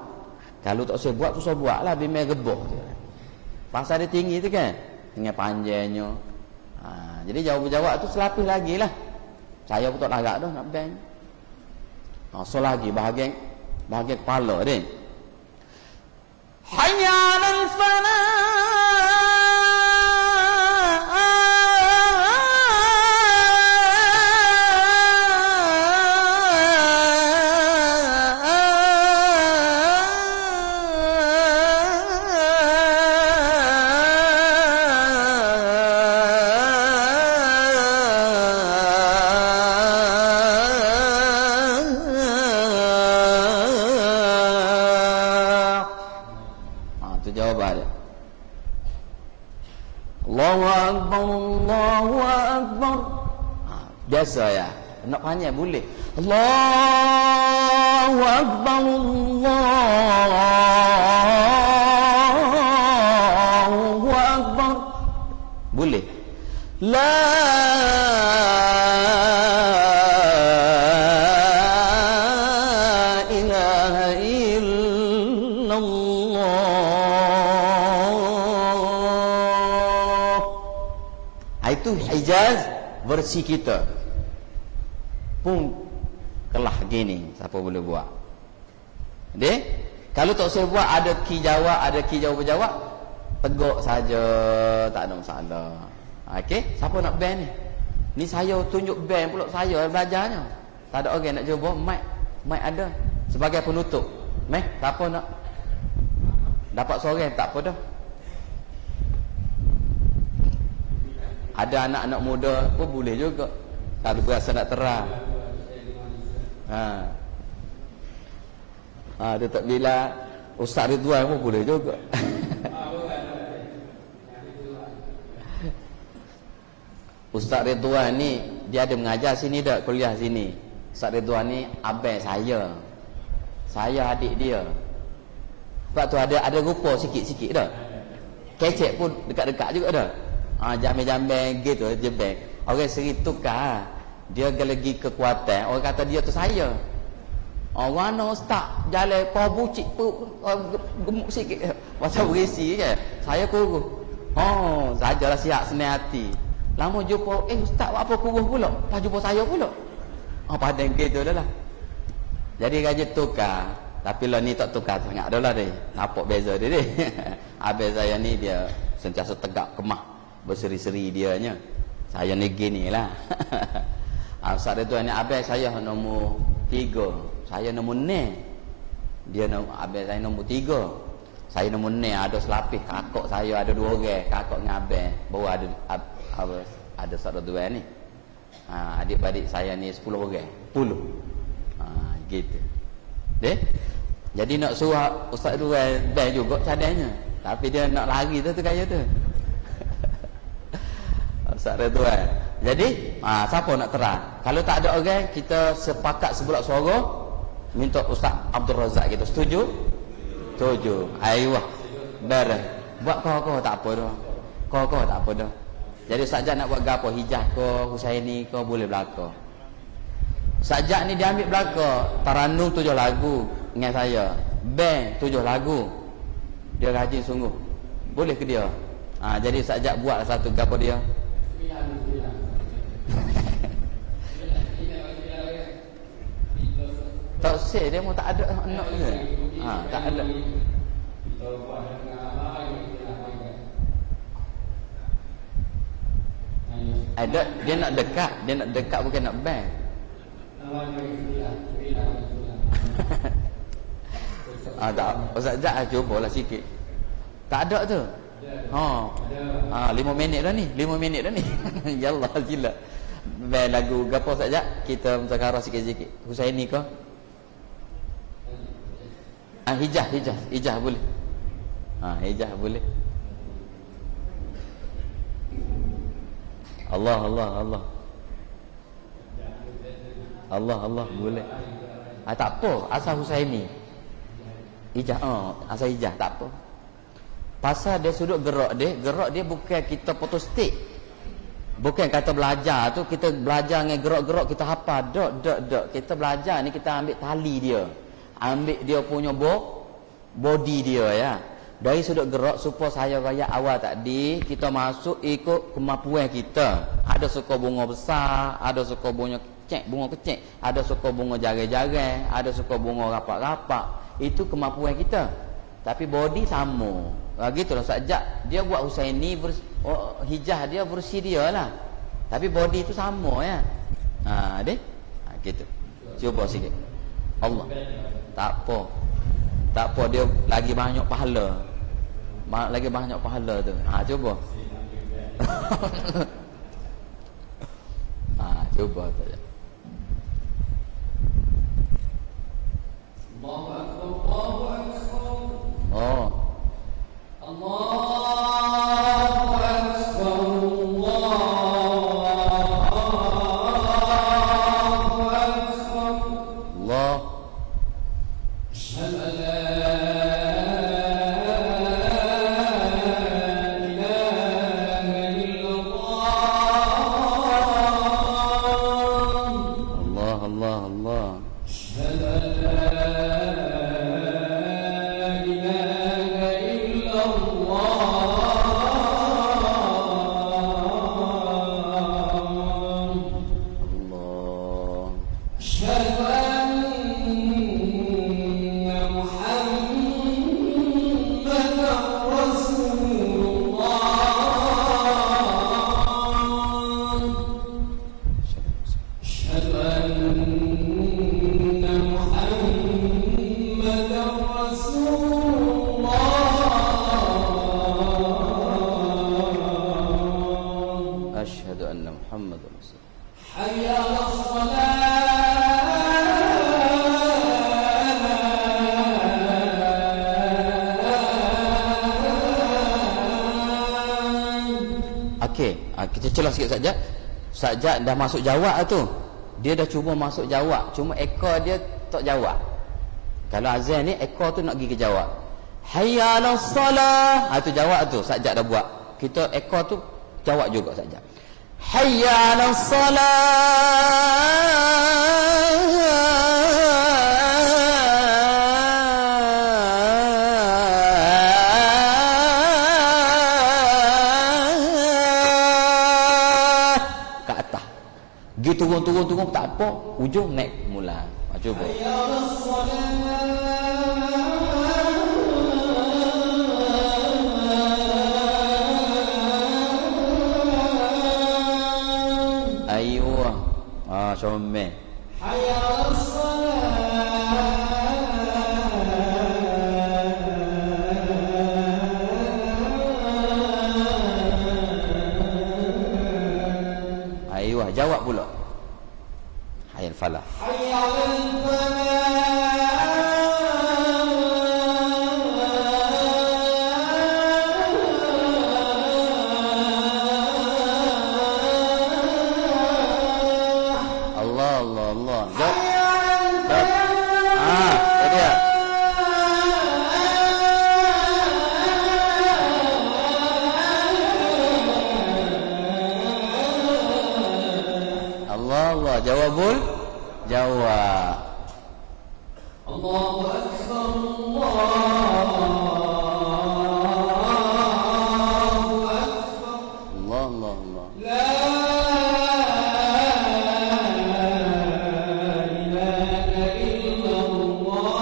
kalau tak usah buat, susah buat lah. Bimbang geboh je. Pasal dia tinggi tu kan, dengan panjangnya. Jadi jawab-jawab tu selapis lagi lah. Saya pun tak larat dah nak bang. So lagi bahagian kepala dia. Hayya 'alal falah. Jawaban dia. Allahu Akbar, Allahu Akbar. Biasa ya. Nak panjang boleh. Allahu Akbar, Allahu Akbar. Boleh. La ilaha illallah. Itu Hijaz versi kita pun kelah gini. Siapa boleh buat? Kalau tak saya buat, ada ki jawab, ada ki jawab-jawab, tegak saja, tak ada masalah. Okey, siapa nak band ni? Ni saya tunjuk band pula, saya belajarnya. Tak ada orang nak cuba mic Mic ada sebagai penutup. Tak apa nak dapat seorang tak apa dah. Ada anak-anak muda pun boleh juga kalau berasa nak terang. Dia tak bila Ustaz Ridwan pun boleh juga. Ustaz Ridwan ni dia ada mengajar sini dah, kuliah sini. Ustaz Ridwan ni abang saya. Saya adik dia. Sebab tu ada rupa sikit-sikit dah. Kecek pun dekat-dekat juga dah. Jambe-jambe gitu jebek. Orang seri tukar. Dia lagi kekuatan. Orang kata dia tu saya. Orang mana ustaz jalan kau bucik gemuk sikit. Macam berisi je. Saya kurus. Sajalah siap senang hati. Lama jumpa, ustaz buat apa kurus pula? Lepas jumpa saya pula. Padang gitu dah lah. Jadi raja tukar. Tapi lah ni tak tukar sangat dah lah dia. Nampak beza dia. Habis saya ni dia sentiasa tegak kemah. Berseri-seri dianya. Saya ni gini lah. Ustaz tu ni habis saya nombor 3. Saya nombor 6. Dia habis saya nombor 3. Saya nombor 6 ada selapis kakak saya ada 2 orang, kakak dengan abang. Baru ada saudara dua ni. Adik-adik saya ni 10 orang. 10. Gitu. Jadi nak suruh Ustaz Duan band juga cadangnya. Tapi dia nak lari tu kaya tu. Ustaz Ridwan. Jadi siapa nak terang? Kalau tak ada orang, kita sepakat sebulat suara minta Ustaz Abdul Razak kita. Setuju? Setuju. Aiwah. Barang. Buat kau tak apa dah. Kau tak apa dah. Jadi Ustaz Jad nak buat gapo? Hijah ke Husaini ke boleh belaka. Ustaz Jad ni dia ambil belaka Taranum 7 lagu dengan saya. Band 7 lagu. Dia rajin sungguh. Boleh ke dia? Jadi Ustaz Jad buat satu gapo dia. Tak say dia mau tak ada anak ke? Tak ada. Dia nak dekat bukan nak ban. Tak. Ustaz Jad cubalah sikit. Tak ada tu. 5 minit dah ni. 5 minit dah ni. Yallah sila. Ban lagu gapo Ustaz Jad? Kita mutakarah sikit-sikit. Husaini ke? Hijah boleh. Hijah boleh. Allah boleh. Tak apa, asal Husaini. Hijah, asal hijah tak apa. Pasal dia sudut gerak dia bukan kita fotostick. Bukan kata belajar tu kita belajar dengan gerak-gerak kita hafal. Dok. Kita belajar ni kita ambil tali dia. Ambil dia punya body dia ya. Dari sudut gerak supaya saya raya awal tadi kita masuk ikut kemampuan kita. Ada suka bunga besar, ada suka bunga kecil, ada suka bunga jarang-jarang, ada suka bunga rapat-rapat. Itu kemampuan kita. Tapi body sama. Gitulah Ustaz. Dia buat Husaini hijah dia versi dia lah. Tapi body itu sama ya. Gitu. Cuba sikit. Allah. Tak apa dia lagi banyak pahala. Lagi banyak pahala tu. Cuba. Cuba saja. Allahu Akbar. أشهد أن محمد Okey, kita celah sikit saja. Sajak dah masuk jawab tu. Dia dah cuba masuk jawab, cuma ekor dia tak jawab. Kalau azan ni ekor tu nak pergi ke jawab. Hayya 'alas salah. Tu jawab tu sajak dah buat. Kita ekor tu jawab juga sajak. Hayya 'alas salah. Turun tak apa, ujung naik mula. Cuba. Ayuh. Comel. Ayuh, jawab pula. Hayal falah. Allah. Itu dia. Allah. Jawabul. Jawab. Allahu Akbar. Allah. La ilaha illallah.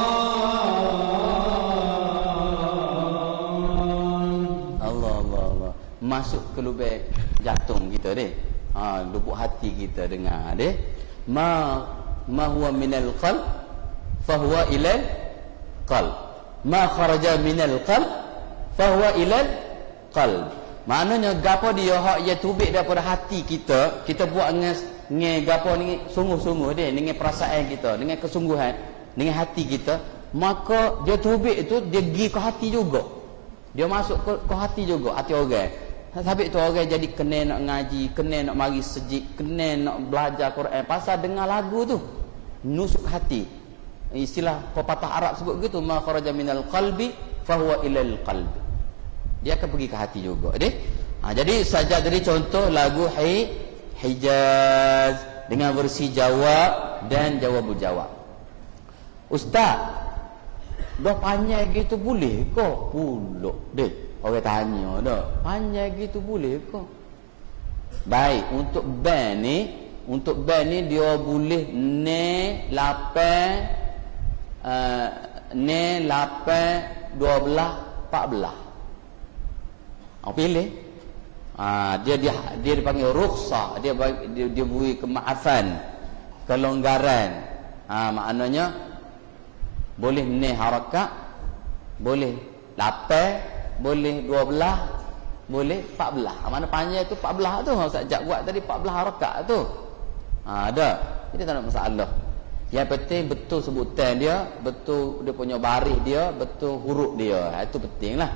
Allah. Masuk ke lubang jantung kita deh. Lubuk hati kita dengar deh. Ma huwa minal qalb fahuwa ilal qalb. Ma kharaja minal qalb fahuwa ilal qalb. Maknanya gapo dia hak ia tubik daripada hati kita, kita buat dengan gapo ni sungguh-sungguh dia, dengan perasaan kita, dengan kesungguhan, dengan hati kita, maka dia tubik itu dia pergi ke hati juga. Dia masuk ke hati juga, hati orang. Habis tu orang jadi kena nak ngaji, kena nak mari sejid, kena nak belajar Quran pasal dengar lagu tu. Nusuk hati. Istilah pepatah Arab sebut gitu, ma kharaja minal qalbi fahuwa ilal qalbi. Dia akan pergi ke hati juga. Jadi saja dari contoh lagu Hijaz dengan versi jawab dan jawabul jawab. Ustaz, dah panjang gitu boleh ke? Pulak deh. Orang tanya dah, panjang gitu boleh ke? Baik, untuk band ni dia boleh ne 8 12 14. Pilih. Dia dipanggil rukhsah, dia beri kemaafan, kelonggaran. Maknanya boleh ne harakat, boleh 8, boleh 12, boleh 14. Mana panjang tu 14 tu. Ustaz Jak buat tadi 14 harakat tu. Ada. Jadi tak ada masalah. Yang penting betul sebutan dia, betul dia punya baris dia, betul huruf dia. Itu pentinglah.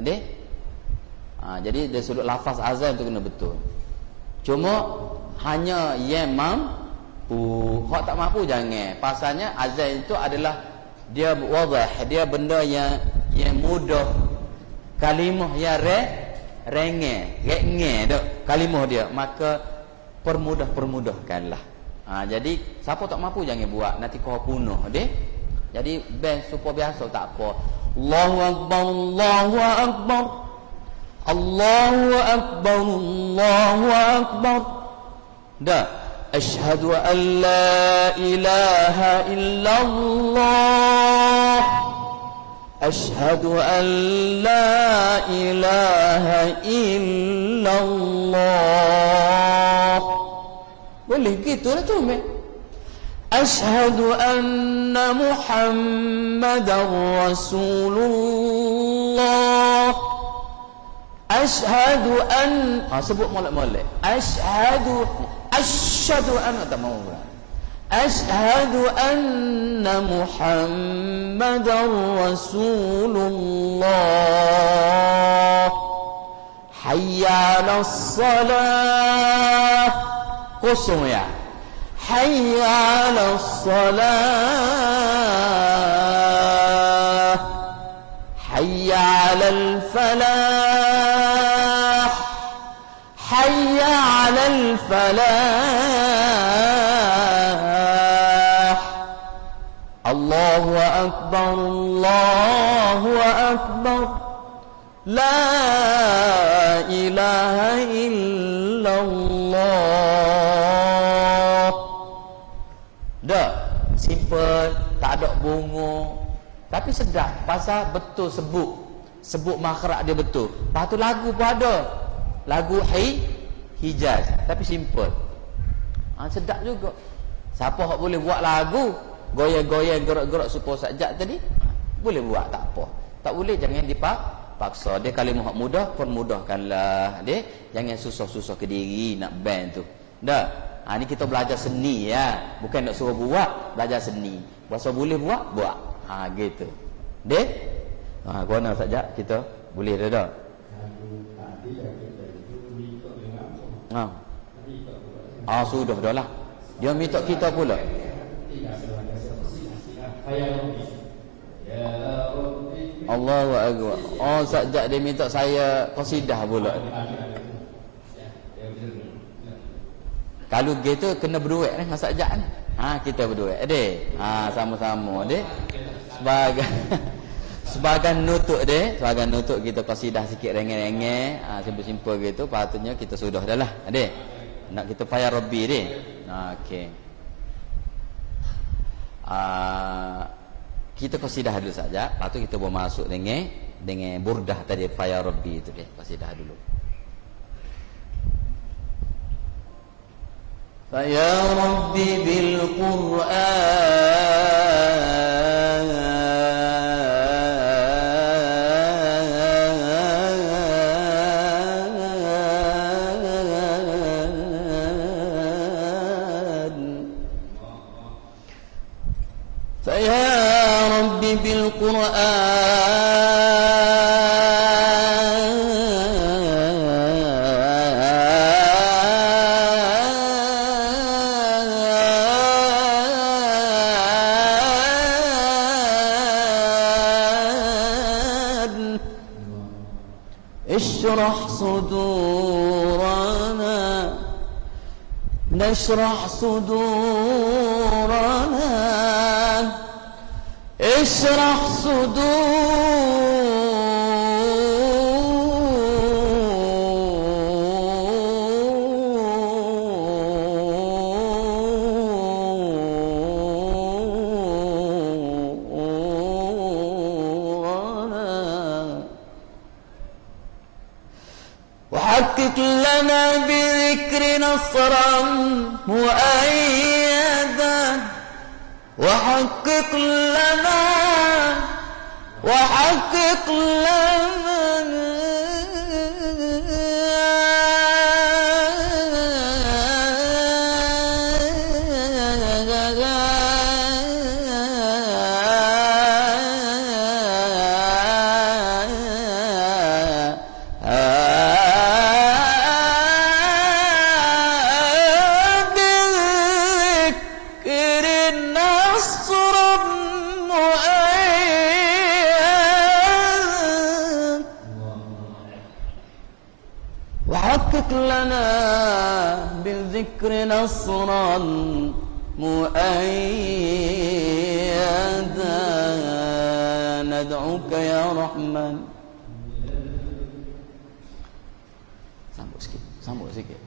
Jadi dari sudut lafaz azan tu kena betul. Cuma hanya yang mampu. Hak tak mampu jangan. Pasalnya azan itu adalah dia wadah, dia benda yang mudah. Kalimah yang rengeh dak kalimah dia, maka permudahkanlah. Jadi siapa tak mampu jangan buat, nanti kau punuh deh. Jadi band super biasa tak apa. Allahu akbar, Allahu akbar, Allahu akbar, Allahu akbar. Dah. Asyhadu an la ilaha illallah. Asyhadu an la ilaha illallah. Boleh gitu lah tu. Asyhadu anna Muhammadar Rasulullah. Asyhadu an sebut molek-molek. Asyhadu an tak mau. Asyhadu anna Muhammadar Rasulullah. Hayya 'alas salah. Kosong ya. Hayya 'alas salah. Hayya 'alal falah. Hayya 'alal falah. Allahu akbar, Allahu akbar. La ilaha illallah. Dah, simple, tak ada bunga. Tapi sedap, pasal betul sebut makhraj dia betul. Lepas tu lagu pun ada. Lagu Hijaz, tapi simple. Sedap juga. Siapa hak boleh buat lagu goyang-goyang gerak-gerak supaya sajak tadi, boleh buat, tak apa. Tak boleh, jangan dipaksa. Dia kalimah mudah pun mudahkanlah dia. Jangan susah-susah ke diri nak band tu. Dah. Ni kita belajar seni ya. Bukan nak suruh buat, belajar seni. Bahasa boleh buat. Gitu. Dek. Guna saja kita boleh dah. Sudah dah lah. Dia minta kita pula. Allahu akbar. Sajak dia minta saya qasidah pula. Kalau gitu kena berduet dengan sajak ni. Kita berduet. Adik. Sama-sama dek. Sebagai nutuk dek, sebagai nutuk kita qasidah sikit rengeh-rengeh, simpel-simpel gitu, patutnya kita sudah dah lah. Adik. Nak kita payah Rabbi dek. Okey. Kita qasidah dulu saja, lepas tu kita boleh masuk dengan burdah tadi Faya Rabbi itu deh, qasidah dulu. Faya Rabbi bil Qur'an اشرح صدورنا نشرح صدورنا اشرح وحقق لنا بذكر نصرا مؤيدا وحقق لنا بالذكر نصرا مؤيدا ندعوك يا رحمن. Sambut sikit.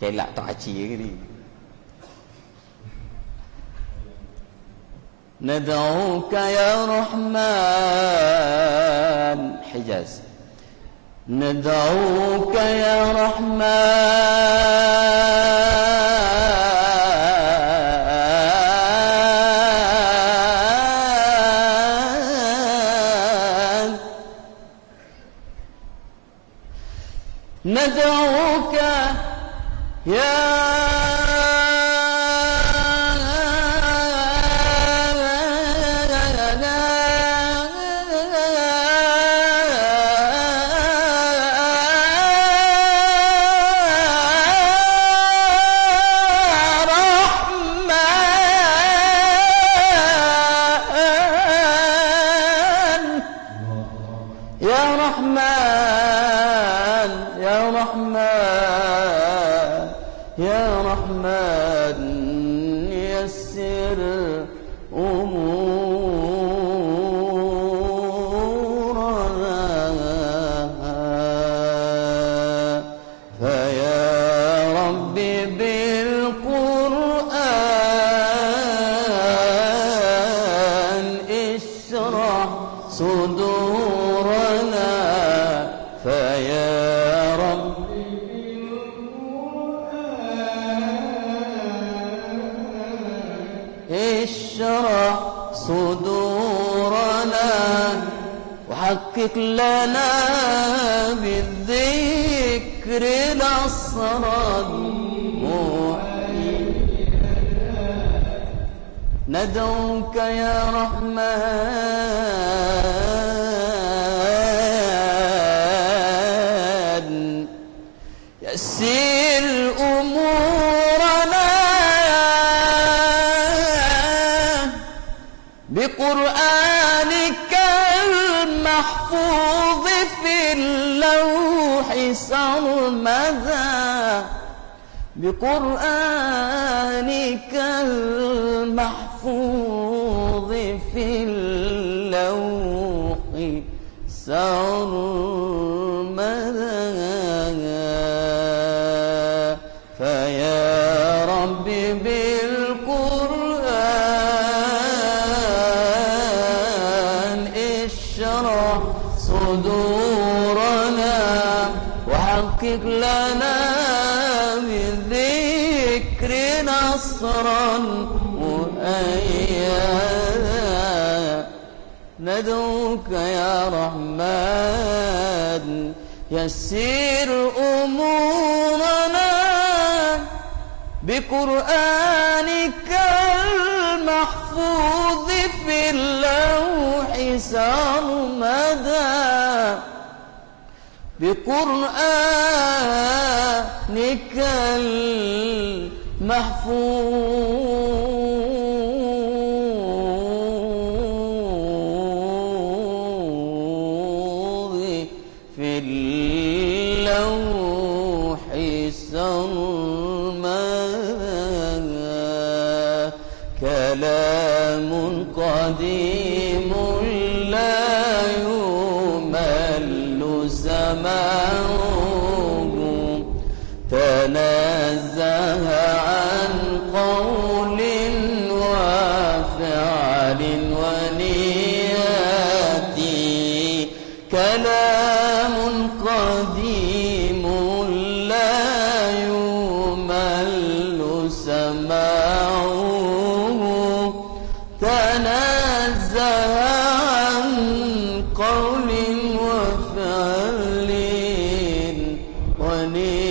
Kelak tak aci ke ni. ندعوك يا رحمن حجاز ندعوك يا رحمن ندعوك يا صدورنا فيا رب اشرح صدورنا وحقق لنا بالذكر نصرا ندعوك يا رحمن يسر أمورنا بقرآنك المحفوظ في اللوح سرمدا بقرآنك المحفوظ في اللوح سرمدا فيا رب بالقرآن اشرح صدورنا وحقق لنا بالذكر نصرا مؤيدا ندعوك يا رحمن يسر أمورنا بقرآنك المحفوظ في اللوح سرمدا بقرآنك المحفوظ في اللوح سرمدا كلام قديم لا يمل سماعه تنزه عن قول وفعل ونيات كلام قديم لا يمل سماعه تنزه عن قول وفعل ونياتي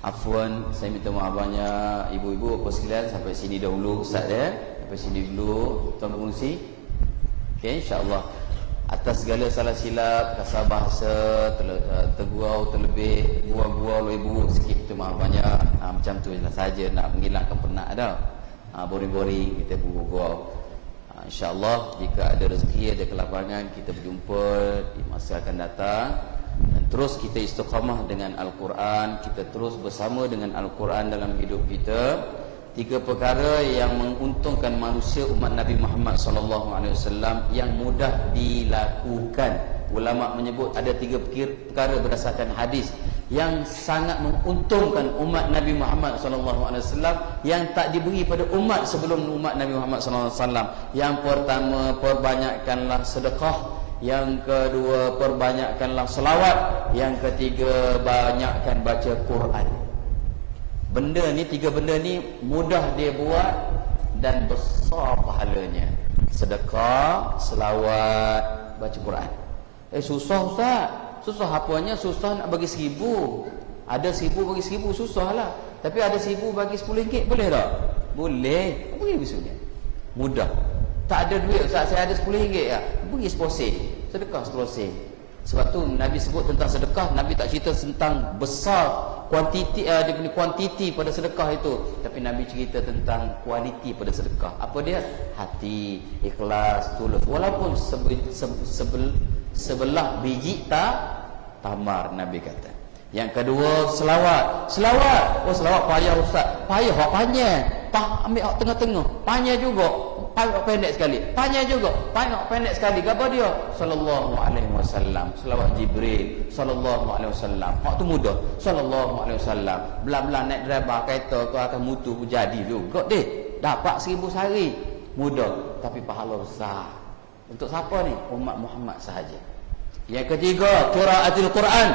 Afwan, saya minta maaf banyak ibu-ibu apa sekalian, sampai sini dahulu Ustaz ya. Sampai sini dulu tuan pengurusi. Okey, insya-Allah. Atas segala salah silap, kasar bahasa, tergurau, terlebih, gurau-gurau ibu sikit minta maaf banyak. Macam tu saja nak menghilangkan penat dah. Boring-boring kita gurau. Insya-Allah jika ada rezeki, ada kelapangan, kita berjumpa di masa akan datang. Dan terus kita istiqamah dengan Al-Quran, kita terus bersama dengan Al-Quran dalam hidup kita. Tiga perkara yang menguntungkan manusia umat Nabi Muhammad SAW yang mudah dilakukan. Ulama menyebut ada tiga perkara berdasarkan hadis yang sangat menguntungkan umat Nabi Muhammad SAW yang tak diberi pada umat sebelum umat Nabi Muhammad SAW. Yang pertama, perbanyakkanlah sedekah. Yang kedua, perbanyakkanlah selawat. Yang ketiga, banyakkan baca Quran. Benda ni, tiga benda ni mudah dia buat dan besar pahalanya. Sedekah, selawat, baca Quran. Susah Ustaz. Susah apanya? Susah nak bagi 1,000. Ada 1,000 bagi 1,000 susah lah. Tapi ada 1,000 bagi RM10 boleh tak? Boleh. Bagi besoknya. Mudah. Tak ada duit Ustaz, saya ada RM10 ya. Bagi seposen. Sedekah seposen. Sebab tu Nabi sebut tentang sedekah, Nabi tak cerita tentang besar kuantiti, dia punya kuantiti pada sedekah itu, tapi Nabi cerita tentang kualiti pada sedekah. Apa dia? Hati, ikhlas, tulus. Walaupun sebelah biji tamar, Nabi kata. Yang kedua, selawat. Selawat. Oh, selawat payah Ustaz. Payah hak panjang. ambil hak tengah-tengah. Panjang juga, panjang pendek sekali. Panjang juga, panjang pendek sekali. Apa dia? Sallallahu alaihi wasallam. Selawat Jibril sallallahu alaihi wasallam. Hak tu mudah. Sallallahu alaihi wasallam. Belah-belah naik driver kereta kau akan mutu jadi juga deh. Dapat 1000 sehari. Mudah tapi pahala besar. Untuk siapa ni? Umat Muhammad sahaja. Yang ketiga, qiraatul Quran.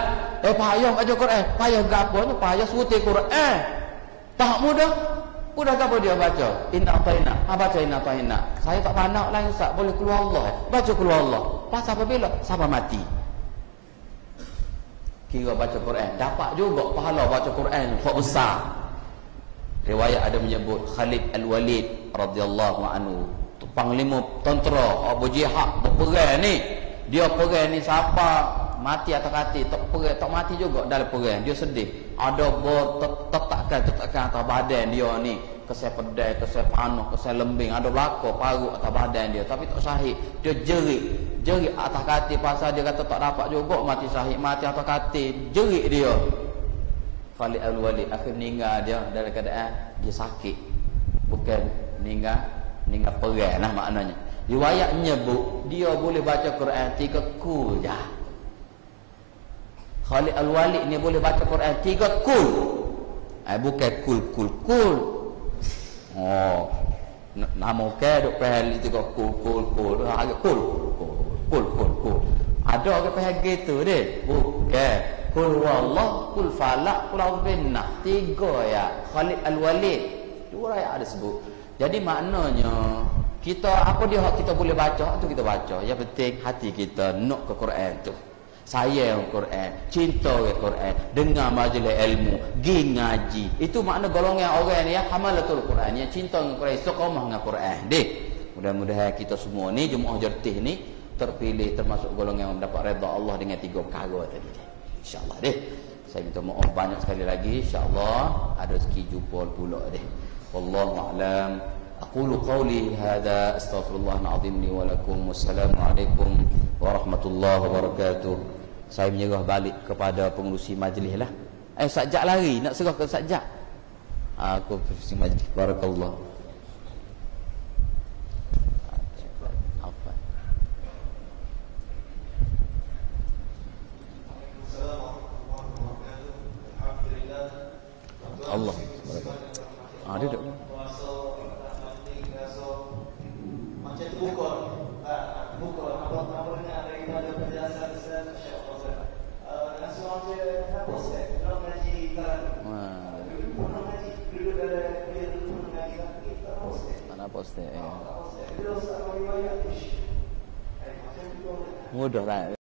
Payah baca Quran. Payah gapo ni? Payah suruti Quran. Tak mudah. Mudah gapo dia baca? Inna ataina. Baca inna ataina. Saya tak pandang lain Ustaz, boleh keluar Allah. Baca keluar Allah. Pasal apabila siapa mati. Kira baca Quran. Dapat juga pahala baca Quran. Hak besar. Riwayat ada menyebut Khalid Al-Walid radhiyallahu anhu, panglima tentera Abu Jihad berperang ni. Dia perang ni siapa mati atau kati, tak mati juga dalam perang. Dia sedih. Ada tetakan atas badan dia ni, kesal pedai, kesal panah, kesal lembing, ada belaka parut atas badan dia tapi tak syahid. Dia jerit atas kati pasal dia kata tak dapat juga mati syahid, mati atas kati. Jerit dia. Khalid Al-Walid akhir meninggal dia dalam keadaan dia sakit. Bukan meninggal perang lah maknanya. Riwayat menyebut dia boleh baca Quran 3 kul je. Khalid Al-Walid ni boleh baca Quran 3 kul. Bukan kul. Oh, nama ke duk pahal 3 kul. Agak kul. Ada orang pahal gitu deh. Bukan. Kul wallah, kul falak, kul a'udzubillah. 3 ya. Khalid Al-Walid. 2 ayat ada sebut. Jadi maknanya kita apa dia kita boleh baca tu kita baca. Yang penting hati kita nak ke Quran tu. Sayang Quran, cinta ke Quran, dengar majlis ilmu, pergi ngaji. Itu makna golongan orang ni ya hamalatul Quran, yang cinta dengan Quran, istiqamah dengan Quran. Dek. Mudah-mudahan kita semua ni jemaah jertih ni terpilih termasuk golongan yang mendapat redha Allah dengan 3 perkara tadi. InsyaAllah deh. Saya minta maaf banyak sekali lagi. InsyaAllah ada rezeki jumpa pula deh. Wallahu a'lam. Aqulu qawli hadha astaghfirullahal azim li wa lakum. Wassalamualaikum warahmatullahi wabarakatuh. Saya menyerah balik kepada pengurusi majlis lah. Sajak lari nak serah ke Sajak. Aku pengurusi majlis. Barakallah. Allah. Duduk. Macam tu buka apa dengar daripada penjelasan Ustaz, insya-Allah. Langsung aja hapus kalau ngaji kan. Orang ngaji duduk dalam dia tu ngaji kita hapus. Mana poster? Dia Ustaz riwayat. Mudah lah.